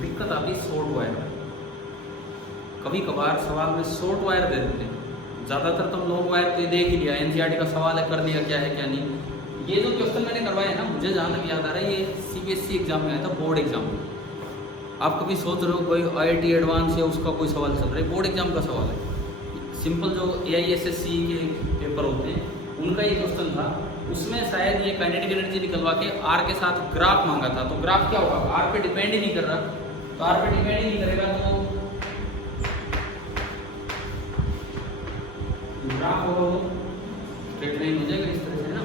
दिक्कत आती है शॉर्ट वायर। कभी कभार सवाल में शॉर्ट वायर दे देते हैं, ज़्यादातर तो लॉन्ग वायर पे देख ही लिया, एनसीईआरटी का सवाल है, कर लिया क्या है क्या नहीं। ये जो क्वेश्चन मैंने करवाया है ना, मुझे जहाँ तक याद आ रहा है ये सीबीएसई एग्जाम में आया था, बोर्ड एग्जाम में। आप कभी सोच रहे हो कोई IIT एडवांस या उसका कोई सवाल चल रहा है, बोर्ड एग्जाम का सवाल है। सिंपल जो AISSC के पेपर होते हैं उनका ये क्वेश्चन था, उसमें शायद ये काइनेटिक एनर्जी निकलवा के आर के साथ ग्राफ मांगा था। तो ग्राफ क्या होगा, आर पे डिपेंड ही नहीं कर रहा, तो आर पे डिपेंड ही नहीं करेगा तो ग्राफ होगा वो स्ट्रेट लाइन हो जाएगा इस तरह से ना।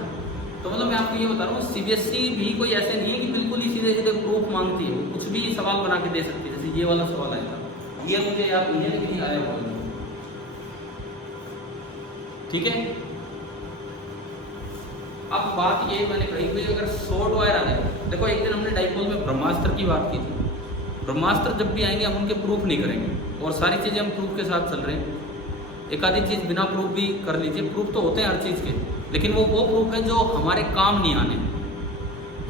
तो मतलब मैं आपको ये बता रहा हूँ, सीबीएसई भी कोई ऐसे नहीं है कि बिल्कुल ही सीधे सीधे प्रूफ मांगती है, कुछ भी सवाल बना के दे सकती है। जैसे ये वाला सवाल आया था, ये मुझे याद नहीं है लेकिन आया हुआ है, ठीक है। अब बात ये मैंने कही हुई, अगर शॉर्ट वायर आ जाए, देखो एक दिन हमने डाइपोल में ब्रह्मास्त्र की बात की थी। ब्रह्मास्त्र जब भी आएंगे हम उनके प्रूफ नहीं करेंगे, और सारी चीज़ें हम प्रूफ के साथ चल रहे हैं। एक आधी चीज़ बिना प्रूफ भी कर लीजिए, प्रूफ तो होते हैं हर चीज़ के, लेकिन वो प्रूफ है जो हमारे काम नहीं आने,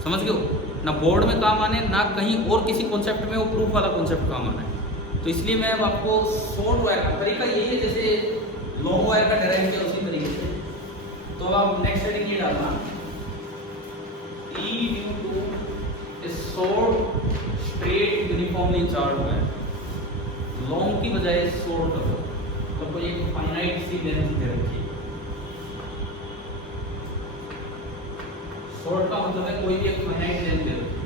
समझ गए हो ना, बोर्ड में काम आने ना कहीं और किसी कॉन्सेप्ट में वो प्रूफ वाला कॉन्सेप्ट काम आना है। तो इसलिए मैं अब आपको शॉर्ट वायर का तरीका यही है, जैसे लॉन्ग वायर का डिराइव किया उसी तरीके से। तो अब नेक्स्ट हेडिंग ये डालना, E due to a short straight uniformly charged wire, long की बजाय शॉर्ट करो, तो कोई एक फाइनाइट सी लेंथ दे रखी है। शॉर्ट का मतलब है कोई भी एक फाइनाइट लेंथ दे रखी है।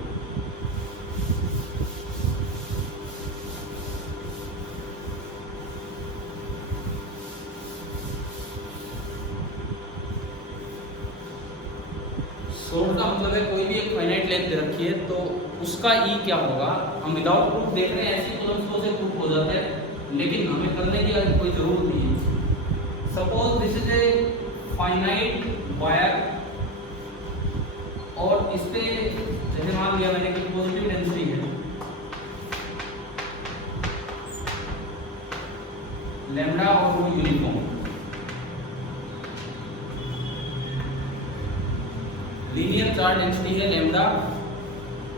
शॉर्ट का मतलब है कोई भी एक फाइनाइट लेंथ दे रखी है, तो उसका ई क्या होगा, हम विदाउट प्रूफ देख रहे हैं, ऐसी कॉलम्स से प्रूफ हो जाता है, लेकिन हमें करने की कोई जरूरत नहीं है। Suppose this is a finite wire, और इस पे जैसे मान लिया मैंने कि पॉजिटिव डेंसिटी है लैम्डा और वो यूनिफॉर्म, लीनियर चार्ज डेंसिटी है लैम्डा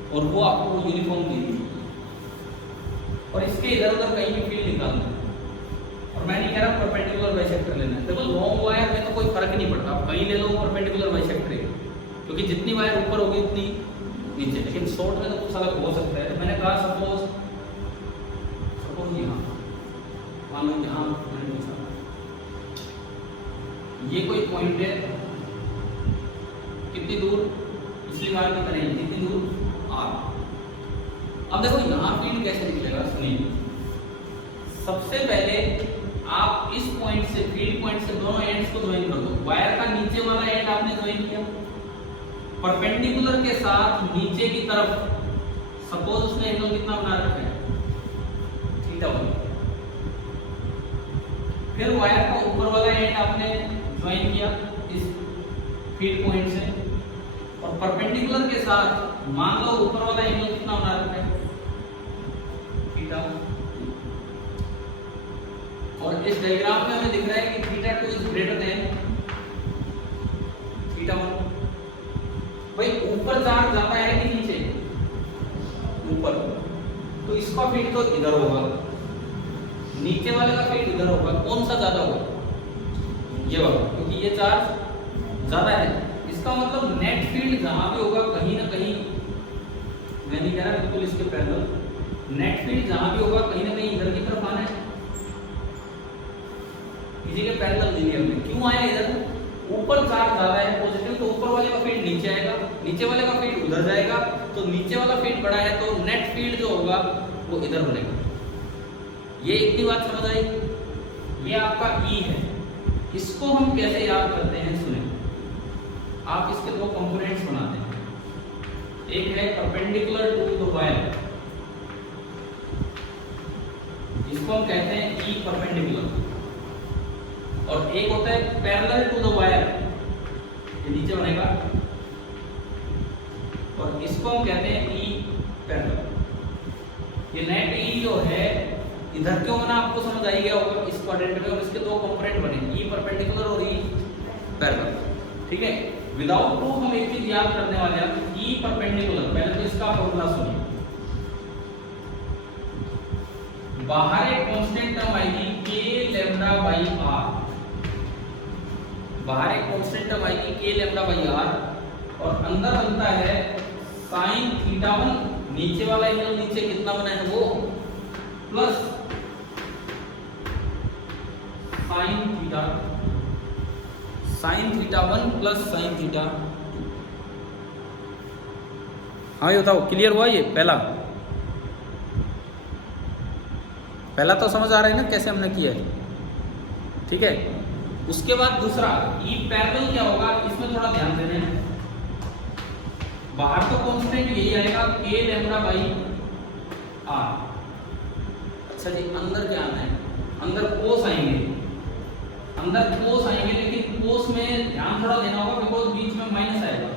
और वो आपको यूनिफॉर्म दी है, और इसके इधर उधर कहीं भी फील्ड निकालना है। और मैं नहीं कह रहा परपेंडिकुलर बाइसेक्टर लेना है, देखो लॉन्ग वायर में तो कोई फर्क नहीं पड़ता, आप कहीं ले लो परपेंडिकुलर बाइसेक्टर है, क्योंकि जितनी वायर ऊपर होगी उतनी नीचे। लेकिन शॉर्ट में तो कुछ अलग हो सकता है। तो मैंने कहा सपोज यहाँ मान लो यहाँ ये कोई पॉइंट है, कितनी दूर, पिछली बार की तरह कितनी दूर आर। अब देखो यहाँ फील्ड कैसे निकलेगा, सुनिए। सबसे पहले आप इस पॉइंट से, फील्ड पॉइंट से दोनों एंड्स को ज्वाइन कर दो। वायर का नीचे वाला एंड आपने ज्वाइन किया परपेंडिकुलर के साथ नीचे की तरफ, सपोज उसने एंगल कितना बना रखा है, θ1। फिर वायर का ऊपर वाला एंड आपने ज्वाइन किया इस फील्ड पॉइंट से, और परपेंडिकुलर के साथ मान लो ऊपर वाला एंगल कितना बना रखा है, θ। और इस डायग्राम में हमें दिख रहा है कि θ2 इज ग्रेटर देन θ1। भाई ऊपर चार्ज ज्यादा है कि नीचे, ऊपर, तो इसका फील्ड तो इधर होगा, नीचे वाले का फील्ड इधर होगा। कौन सा ज्यादा होगा, ये वाला, क्योंकि ये चार्ज ज्यादा है, इसका मतलब नेट फील्ड जहां भी होगा कहीं ना कहीं, मैं नहीं कह रहा बिल्कुल इसके पैरेलल, नेट फील्ड जहां भी होगा कहीं ना कहीं इधर की तरफ आना है, इसी के पैरेलल लिनियर में। क्यों आया इधर? ऊपर चार्ज ज्यादा है पॉजिटिव, तो ऊपर वाले का फील्ड नीचे आएगा, नीचे वाले का फील्ड उधर जाएगा, तो नीचे वाला फील्ड बड़ा है तो नेट फील्ड जो होगा वो इधर बनेगा। ये इतनी बात समझ आई? ये आपका E है। इसको हम कैसे याद करते हैं सुने। आप इसके दो कंपोनेंट्स बनाते हैं, एक है परपेंडिकुलर टू द वायर, इसको हम कहते हैं E परपेंडिकुलर, और एक होता है पैरेलल टू द वायर, ये नीचे बनेगा, और इसको हम कहते हैं E पैरेलल। ये नेट E जो है इधर क्यों बना आपको समझ आ गया होगा इस क्वाड्रेंट में, और इसके दो कंपोनेंट बने E परपेंडिकुलर और E पैरेलल। ठीक है, विदाउट प्रूफ हम एक चीज याद करने वाले हैं, E परपेंडिकुलर, पहले तो इसका फॉर्मूला सुनिए। बाहर एक कांस्टेंट टर्म आएगी k लैम्डा बाई r, बाहर एक कांस्टेंट टर्म आएगी k लैम्डा बाई r, और अंदर बनता है sin थीटा 1, नीचे वाला एंगल नीचे कितना बना है वो, plus sin theta 1 plus sin theta 2। हाँ ये बताओ, क्लियर हुआ? ये पहला तो समझ आ रहा है ना कैसे हमने किया है? ठीक है, उसके बाद दूसरा E पैरेलल क्या होगा, इसमें थोड़ा ध्यान देना है। बाहर तो कांस्टेंट यही आएगा k लैम्डा बाई r। अच्छा जी, अंदर क्या आना है? अंदर कोस आएंगे, लेकिन कोस में ध्यान थोड़ा देना होगा, बिकॉज बीच में माइनस आएगा।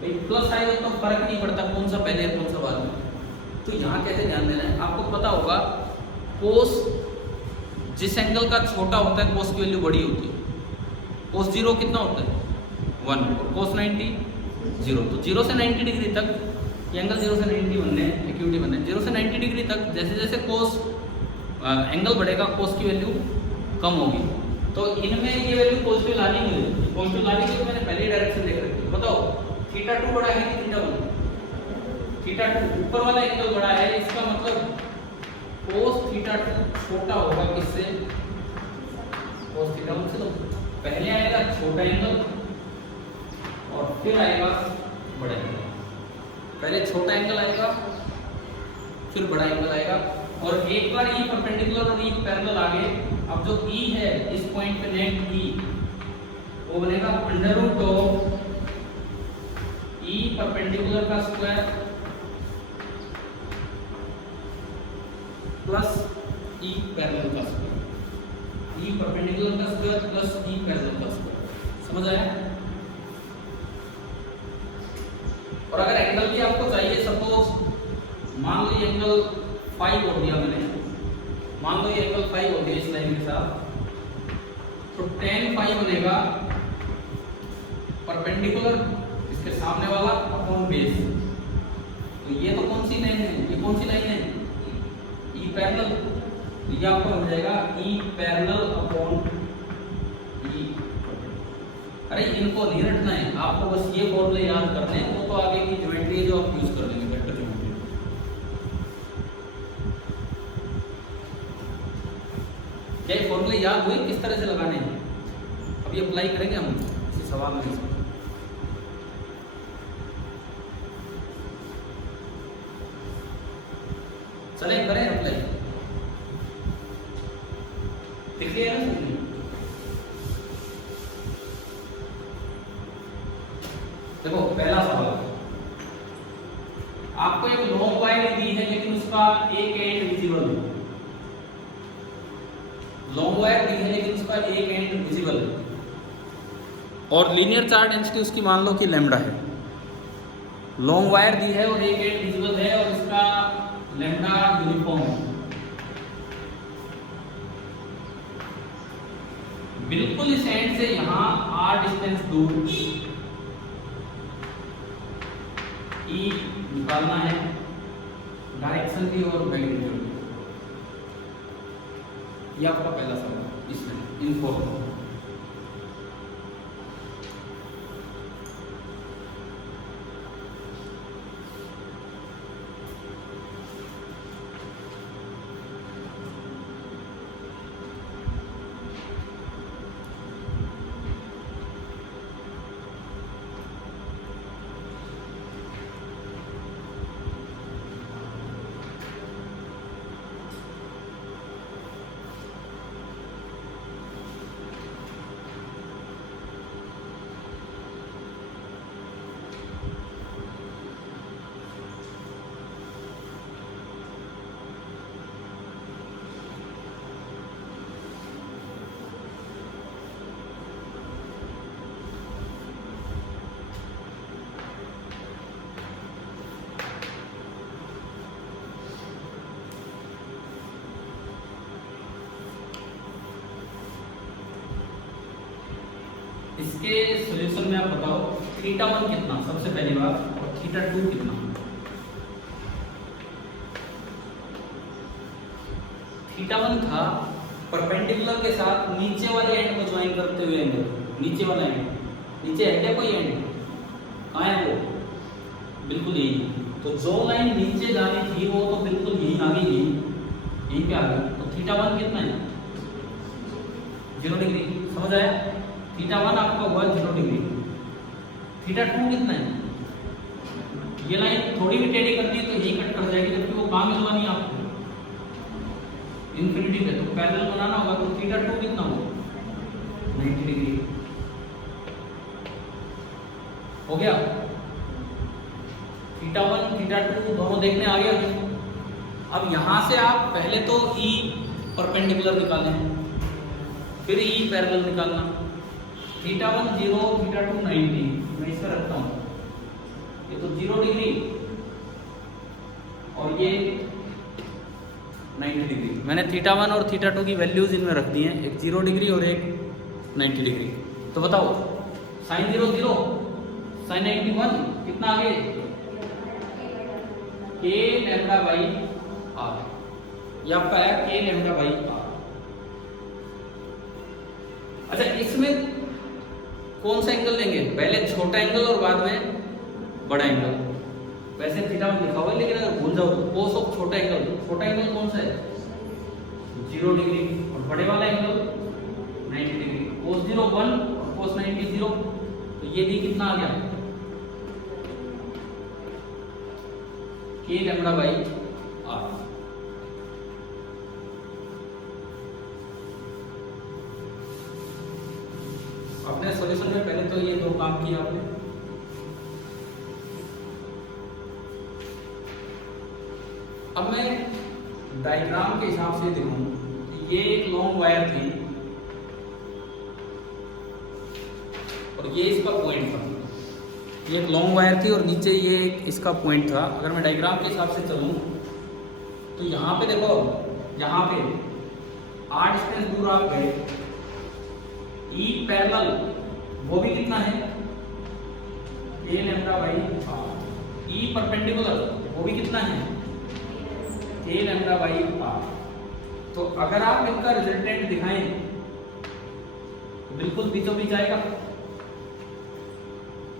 भाई प्लस आएगा तो फर्क नहीं पड़ता कौन सा पहले कौन सा बाद में। तो यहाँ कैसे ध्यान देना है आपको पता होगा, कोस जिस एंगल का छोटा होता है कोस की वैल्यू बड़ी होती है। कोस 0 कितना होता है 1, और कोस 90 0। तो 0 से 90 डिग्री तक ये एंगल 0 से 90 बनने हैं, एक्यूटी बनने हैं। 0 से 90 डिग्री तक जैसे जैसे कोस एंगल बढ़ेगा कोस की वैल्यू कम होगी। तो इनमें ये वैल्यू पॉजिटिव लानी मुझे, पॉजिटिव लाने के लिए मैंने पहले ही डायरेक्शन देख रखी है। बताओ थीटा 2 बड़ा है कि थीटा 1? थीटा 2 ऊपर वाला एंगल बड़ा है, इसका मतलब कोस थीटा 2 छोटा होगा किससे? कोस थीटा 1 से। तो पहले आएगा छोटा एंगल और फिर आएगा बड़ा एंगल। पहले छोटा एंगल आएगा फिर बड़ा एंगल आएगा, और एक बार E परपेंडिकुलर और E पैरेलल आ गए। अब जो E है इस पॉइंट पे नेट E वो बनेगा under root of E perpendicular का स्क्वायर प्लस E पैरेलल का स्क्वायर, E परपेंडिकुलर का स्क्वायर प्लस E पैरेलल का स्क्वायर। समझ आया? और अगर एंगल भी आपको चाहिए, सपोज मान लो ये एंगल 5 हो दिया मैंने, मान लो ये एंगल 5 हो गया इस लाइन के साथ, तो tan फाई बनेगा परपेंडिकुलर इसके सामने वाला अपॉन बेस। तो ये तो कौन सी लाइन है, ये कौन सी लाइन है? E parallel. तो ये आपको हो जाएगा E पैरेलल अपॉन E। अरे इनको नहीं रटना है आपको, बस ये फॉर्मूले याद करने हैं, वो तो आगे की ज्योमेट्री है जो आप यूज कर लेंगे, वेक्टर ज्योमेट्री। क्या ये फॉर्मूले याद हुए किस तरह से लगाने हैं? अभी अप्लाई करेंगे हम इसी सवाल में। चले करें अप्लाई, दिखिए ना। देखो पहला सवाल, आपको एक लॉन्ग वायर दी है लेकिन उसका एक एंड विजिबल है। लॉन्ग वायर दी है लेकिन उसका एक एंड विजिबल है, और लीनियर चार्ज डेंसिटी उसकी मान लो कि लैम्डा है। लॉन्ग वायर दी है और एक एंड विजिबल है, और इसका लैम्डा यूनिफॉर्म है। बिल्कुल इस एंड से यहां r डिस्टेंस दूर E निकालना है, डायरेक्शन की और मैग्नीट्यूड। ये आपका पहला सवाल इसमें इन्फॉर्म। इसके सॉल्यूशन में आप बताओ थीटा 1 कितना, सबसे पहली बात, और थीटा 2 कितना। थीटा 1 था परपेंडिकुलर के साथ नीचे वाले एंड को ज्वाइन करते हुए एंगल, नीचे वाला एंड, नीचे है क्या कोई एंड, कहाँ है वो, बिल्कुल यही। तो जो लाइन नीचे जानी थी वो तो बिल्कुल यही आ गई, यही पे आ गई। तो थीटा 1 कितना है, 0 डिग्री, समझ आया। थीटा 1 आपका हुआ 0 डिग्री। थीटा 2 कितना है, ये लाइन थोड़ी भी टेढ़ी करनी है तो यही कट कर जाएगी, जबकि वो कहाँ मिलवानी है आपको, इन्फिनिटी पे, तो पैरेलल बनाना होगा। तो थीटा 2 कितना होगा, 90 डिग्री, हो गया। थीटा 1 थीटा 2 दोनों देखने आ गया। अब यहां से आप पहले तो ई परपेंडिकुलर निकालें, फिर ई पैरेलल निकालना। थीटा 1 0, थीटा 2 90, मैं इसे रखता हूं, ये तो 0 डिग्री और ये 90 डिग्री। मैंने थीटा 1 और थीटा 2 की वैल्यूज इनमें रख दी हैं, एक 0 डिग्री और एक 90 डिग्री। तो बताओ साइन 0 0, साइन 90 1, कितना आगे, के लैम्डा बाई आर, ये आपका है के लैम्डा बाई आर। अच्छा, इसमें कौन सा एंगल लेंगे, पहले छोटा एंगल और बाद में बड़ा एंगल। वैसे थीटा 1 लिखा हुआ है, लेकिन अगर भूल जाओ तो कोस ऑफ छोटा एंगल, छोटा एंगल कौन सा है, 0 डिग्री, और बड़े वाला एंगल 90 डिग्री। कोस 0 1 और कोस 90 0, तो ये भी कितना आ गया, के लैम्डा बाई आर। अपने सॉल्यूशन में पहले तो ये दो काम किया आपने। अब मैं डायग्राम के हिसाब से देखूं, ये एक लॉन्ग वायर थी और ये इसका पॉइंट था, ये एक लॉन्ग वायर थी और नीचे ये एक इसका पॉइंट था। अगर मैं डायग्राम के हिसाब से चलूं तो यहाँ पे देखो, यहाँ पे r डिस्टेंस दूर आप गए, ई पैरेलल वो भी कितना है, a lambda by R. E perpendicular वो भी कितना है, ए लैम्डा बाई आर। तो अगर आप इनका रिजल्टेंट दिखाएं तो बिल्कुल बीचों बीच आएगा।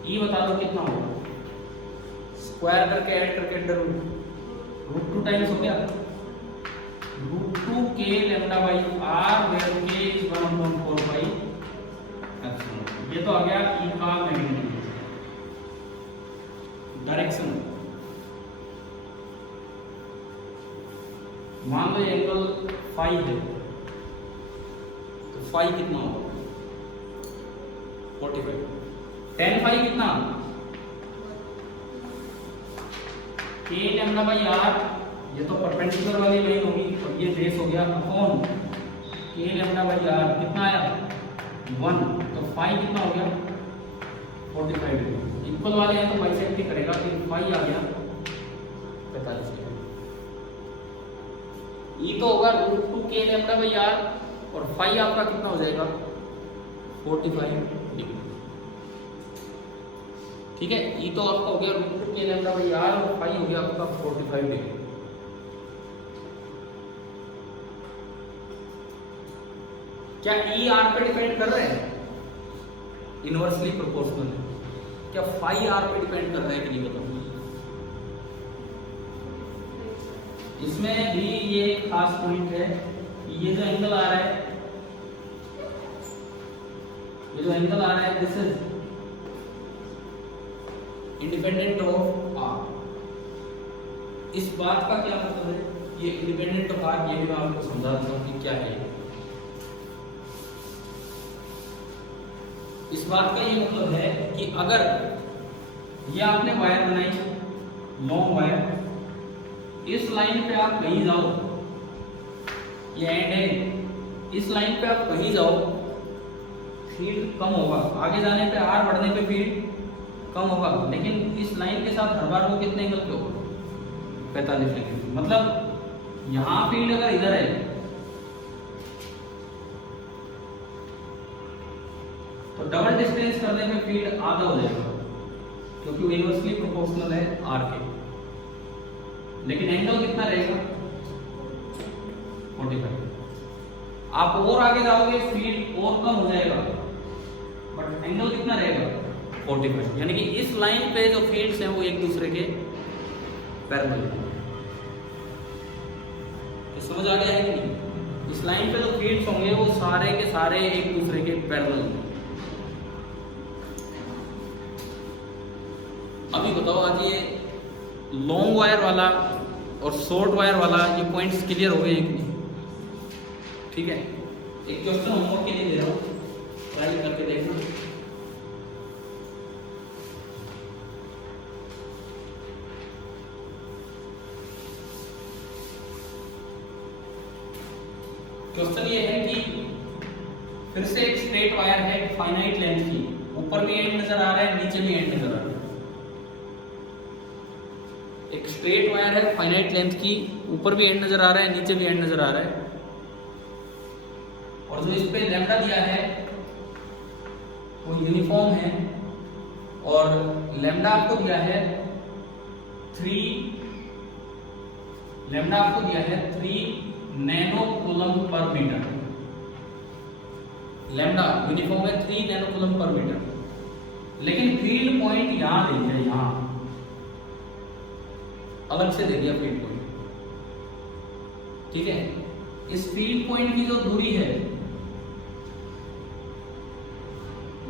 ई बता दो कितना होगा, स्क्वायर करके ऐड करके अंडर रूट 2 टाइम्स हो गया, रूट 2 के लैम्डा बाई आर, वेयर के इज 1/4 पाई एप्सिलॉन। ये तो आ गया ई का मैग्नीट्यूड। डायरेक्शन, मान लो एंगल फाई है, तो फाई कितना होगा, 45। tan फाई कितना, के लैम्डा बाई आर, ये तो परपेंडिकुलर वाली लाइन होगी और ये बेस हो गया अपॉन के लैम्डा बाई आर, कितना आया 1, तो फाई कितना हो गया 45 डिग्री। इक्वल वाले हैं तो बाइसेक्ट ही करेगा, तो फाई आ गया 45 डिग्री। ई तो होगा रूट 2 के लैम्डा बाई आर और फाई आपका कितना हो जाएगा 45 डिग्री। ठीक है, ई तो आपका हो गया रूट 2 के लैम्डा बाई आर और फाई हो गया आपका 45 डिग्री। क्या ई आर पे डिपेंड कर रहे हैं, इनवर्सली प्रोपोर्शनल है। क्या फाई आर पे डिपेंड कर रहा है कि नहीं बताओ। इसमें भी ये खास पॉइंट है, ये जो एंगल आ रहा है, ये जो एंगल आ रहा है, this is independent of R. इस बात का क्या मतलब है, ये इंडिपेंडेंट ऑफ आर, ये भी मैं आपको समझा देता हूं कि क्या है। इस बात का ये मतलब है कि अगर ये आपने वायर बनाई लॉन्ग वायर, इस लाइन पे आप कहीं जाओ, ये एंड है, इस लाइन पे आप कहीं जाओ, फील्ड कम होगा, आगे जाने पे आर बढ़ने पे फील्ड कम होगा, लेकिन इस लाइन के साथ हर बार वो कितने एंगल पे होगा 45 डिग्री। मतलब यहाँ फील्ड अगर इधर है तो डबल डिस्टेंस करने में फील्ड आधा हो जाएगा क्योंकि वो इनवर्सली प्रोपोर्शनल है आर के, लेकिन एंगल कितना रहेगा 45। आप और आगे जाओगे फील्ड और कम हो जाएगा, बट एंगल कितना रहेगा 45। यानी कि इस लाइन पे जो फील्ड्स हैं वो एक दूसरे के पैरेलल हैं। समझ आ गया है कि नहीं? इस लाइन पे जो फील्ड्स होंगे वो सारे के सारे एक दूसरे के पैरेलल हैं। अभी बताओ, आज ये लॉन्ग वायर वाला और शॉर्ट वायर वाला ये पॉइंट्स क्लियर हो गए कि नहीं? ठीक है, एक क्वेश्चन होमवर्क के लिए दे रहा हूँ, ट्राई करके देखना। क्वेश्चन ये है कि फिर से एक स्ट्रेट वायर है फाइनाइट लेंथ की, ऊपर भी एंड नजर आ रहा है, नीचे भी एंड नजर आ रहा है। एक स्ट्रेट वायर है फाइनाइट लेंथ की, ऊपर भी एंड नजर आ रहा है, नीचे भी एंड नजर आ रहा है, और जो इस पे लैम्डा दिया है वो यूनिफॉर्म है, और लैम्डा आपको दिया है 3 nano coulomb per metre. Lambda uniform है 3 नैनो कूलम पर मीटर, लेकिन फील्ड पॉइंट यहां दे दिया, यहां अलग से दे दिया फील्ड पॉइंट। ठीक है, इस फील्ड पॉइंट की जो दूरी है,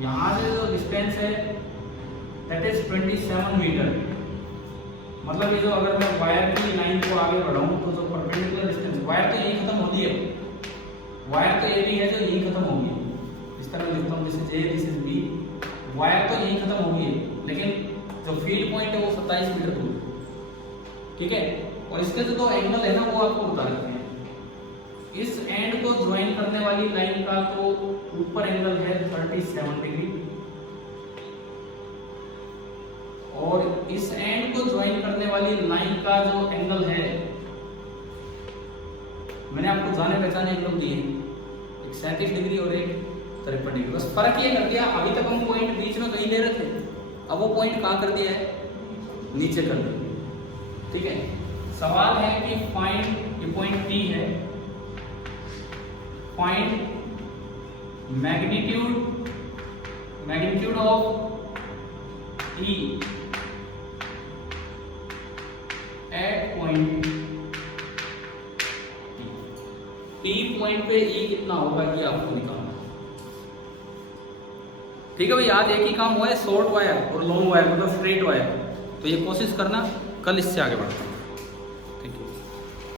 यहां से जो डिस्टेंस है दैट इज 27 मीटर। मतलब ये जो अगर मैं वायर की लाइन को आगे बढ़ाऊं तो जो परपेंडिकुलर डिस्टेंस, वायर तो यही खत्म होती है, वायर तो ये भी है जो यही खत्म होगी। इस तरह लिखता हूं, this is A, this is B, wire तो यही खत्म होगी, लेकिन जो फील्ड पॉइंट है वो 27 मीटर दूर। ठीक है, और इसके जो एंगल है ना वो आपको बता देते हैं। इस एंड को ज्वाइन करने वाली लाइन का तो ऊपर एंगल है 37 डिग्री, और इस एंड को ज्वाइन करने वाली लाइन का जो एंगल है, मैंने आपको जाने पहचाने एंगल दिए, एक 37 डिग्री और एक 53 डिग्री। बस फर्क ये कर दिया, अभी तक हम पॉइंट बीच में कहीं ले रहे थे, अब वो पॉइंट कहां कर दिया है, नीचे कर दिया। ठीक है, सवाल है कि फाइंड, ये पॉइंट P है, find magnitude of E at point P point पे E कितना होगा ये आपको निकालना। ठीक है भाई, आज एक ही काम हुआ है, शॉर्ट वायर और लॉन्ग वायर, मतलब स्ट्रेट वायर। तो ये कोशिश करना, कल इससे आगे बढ़ना।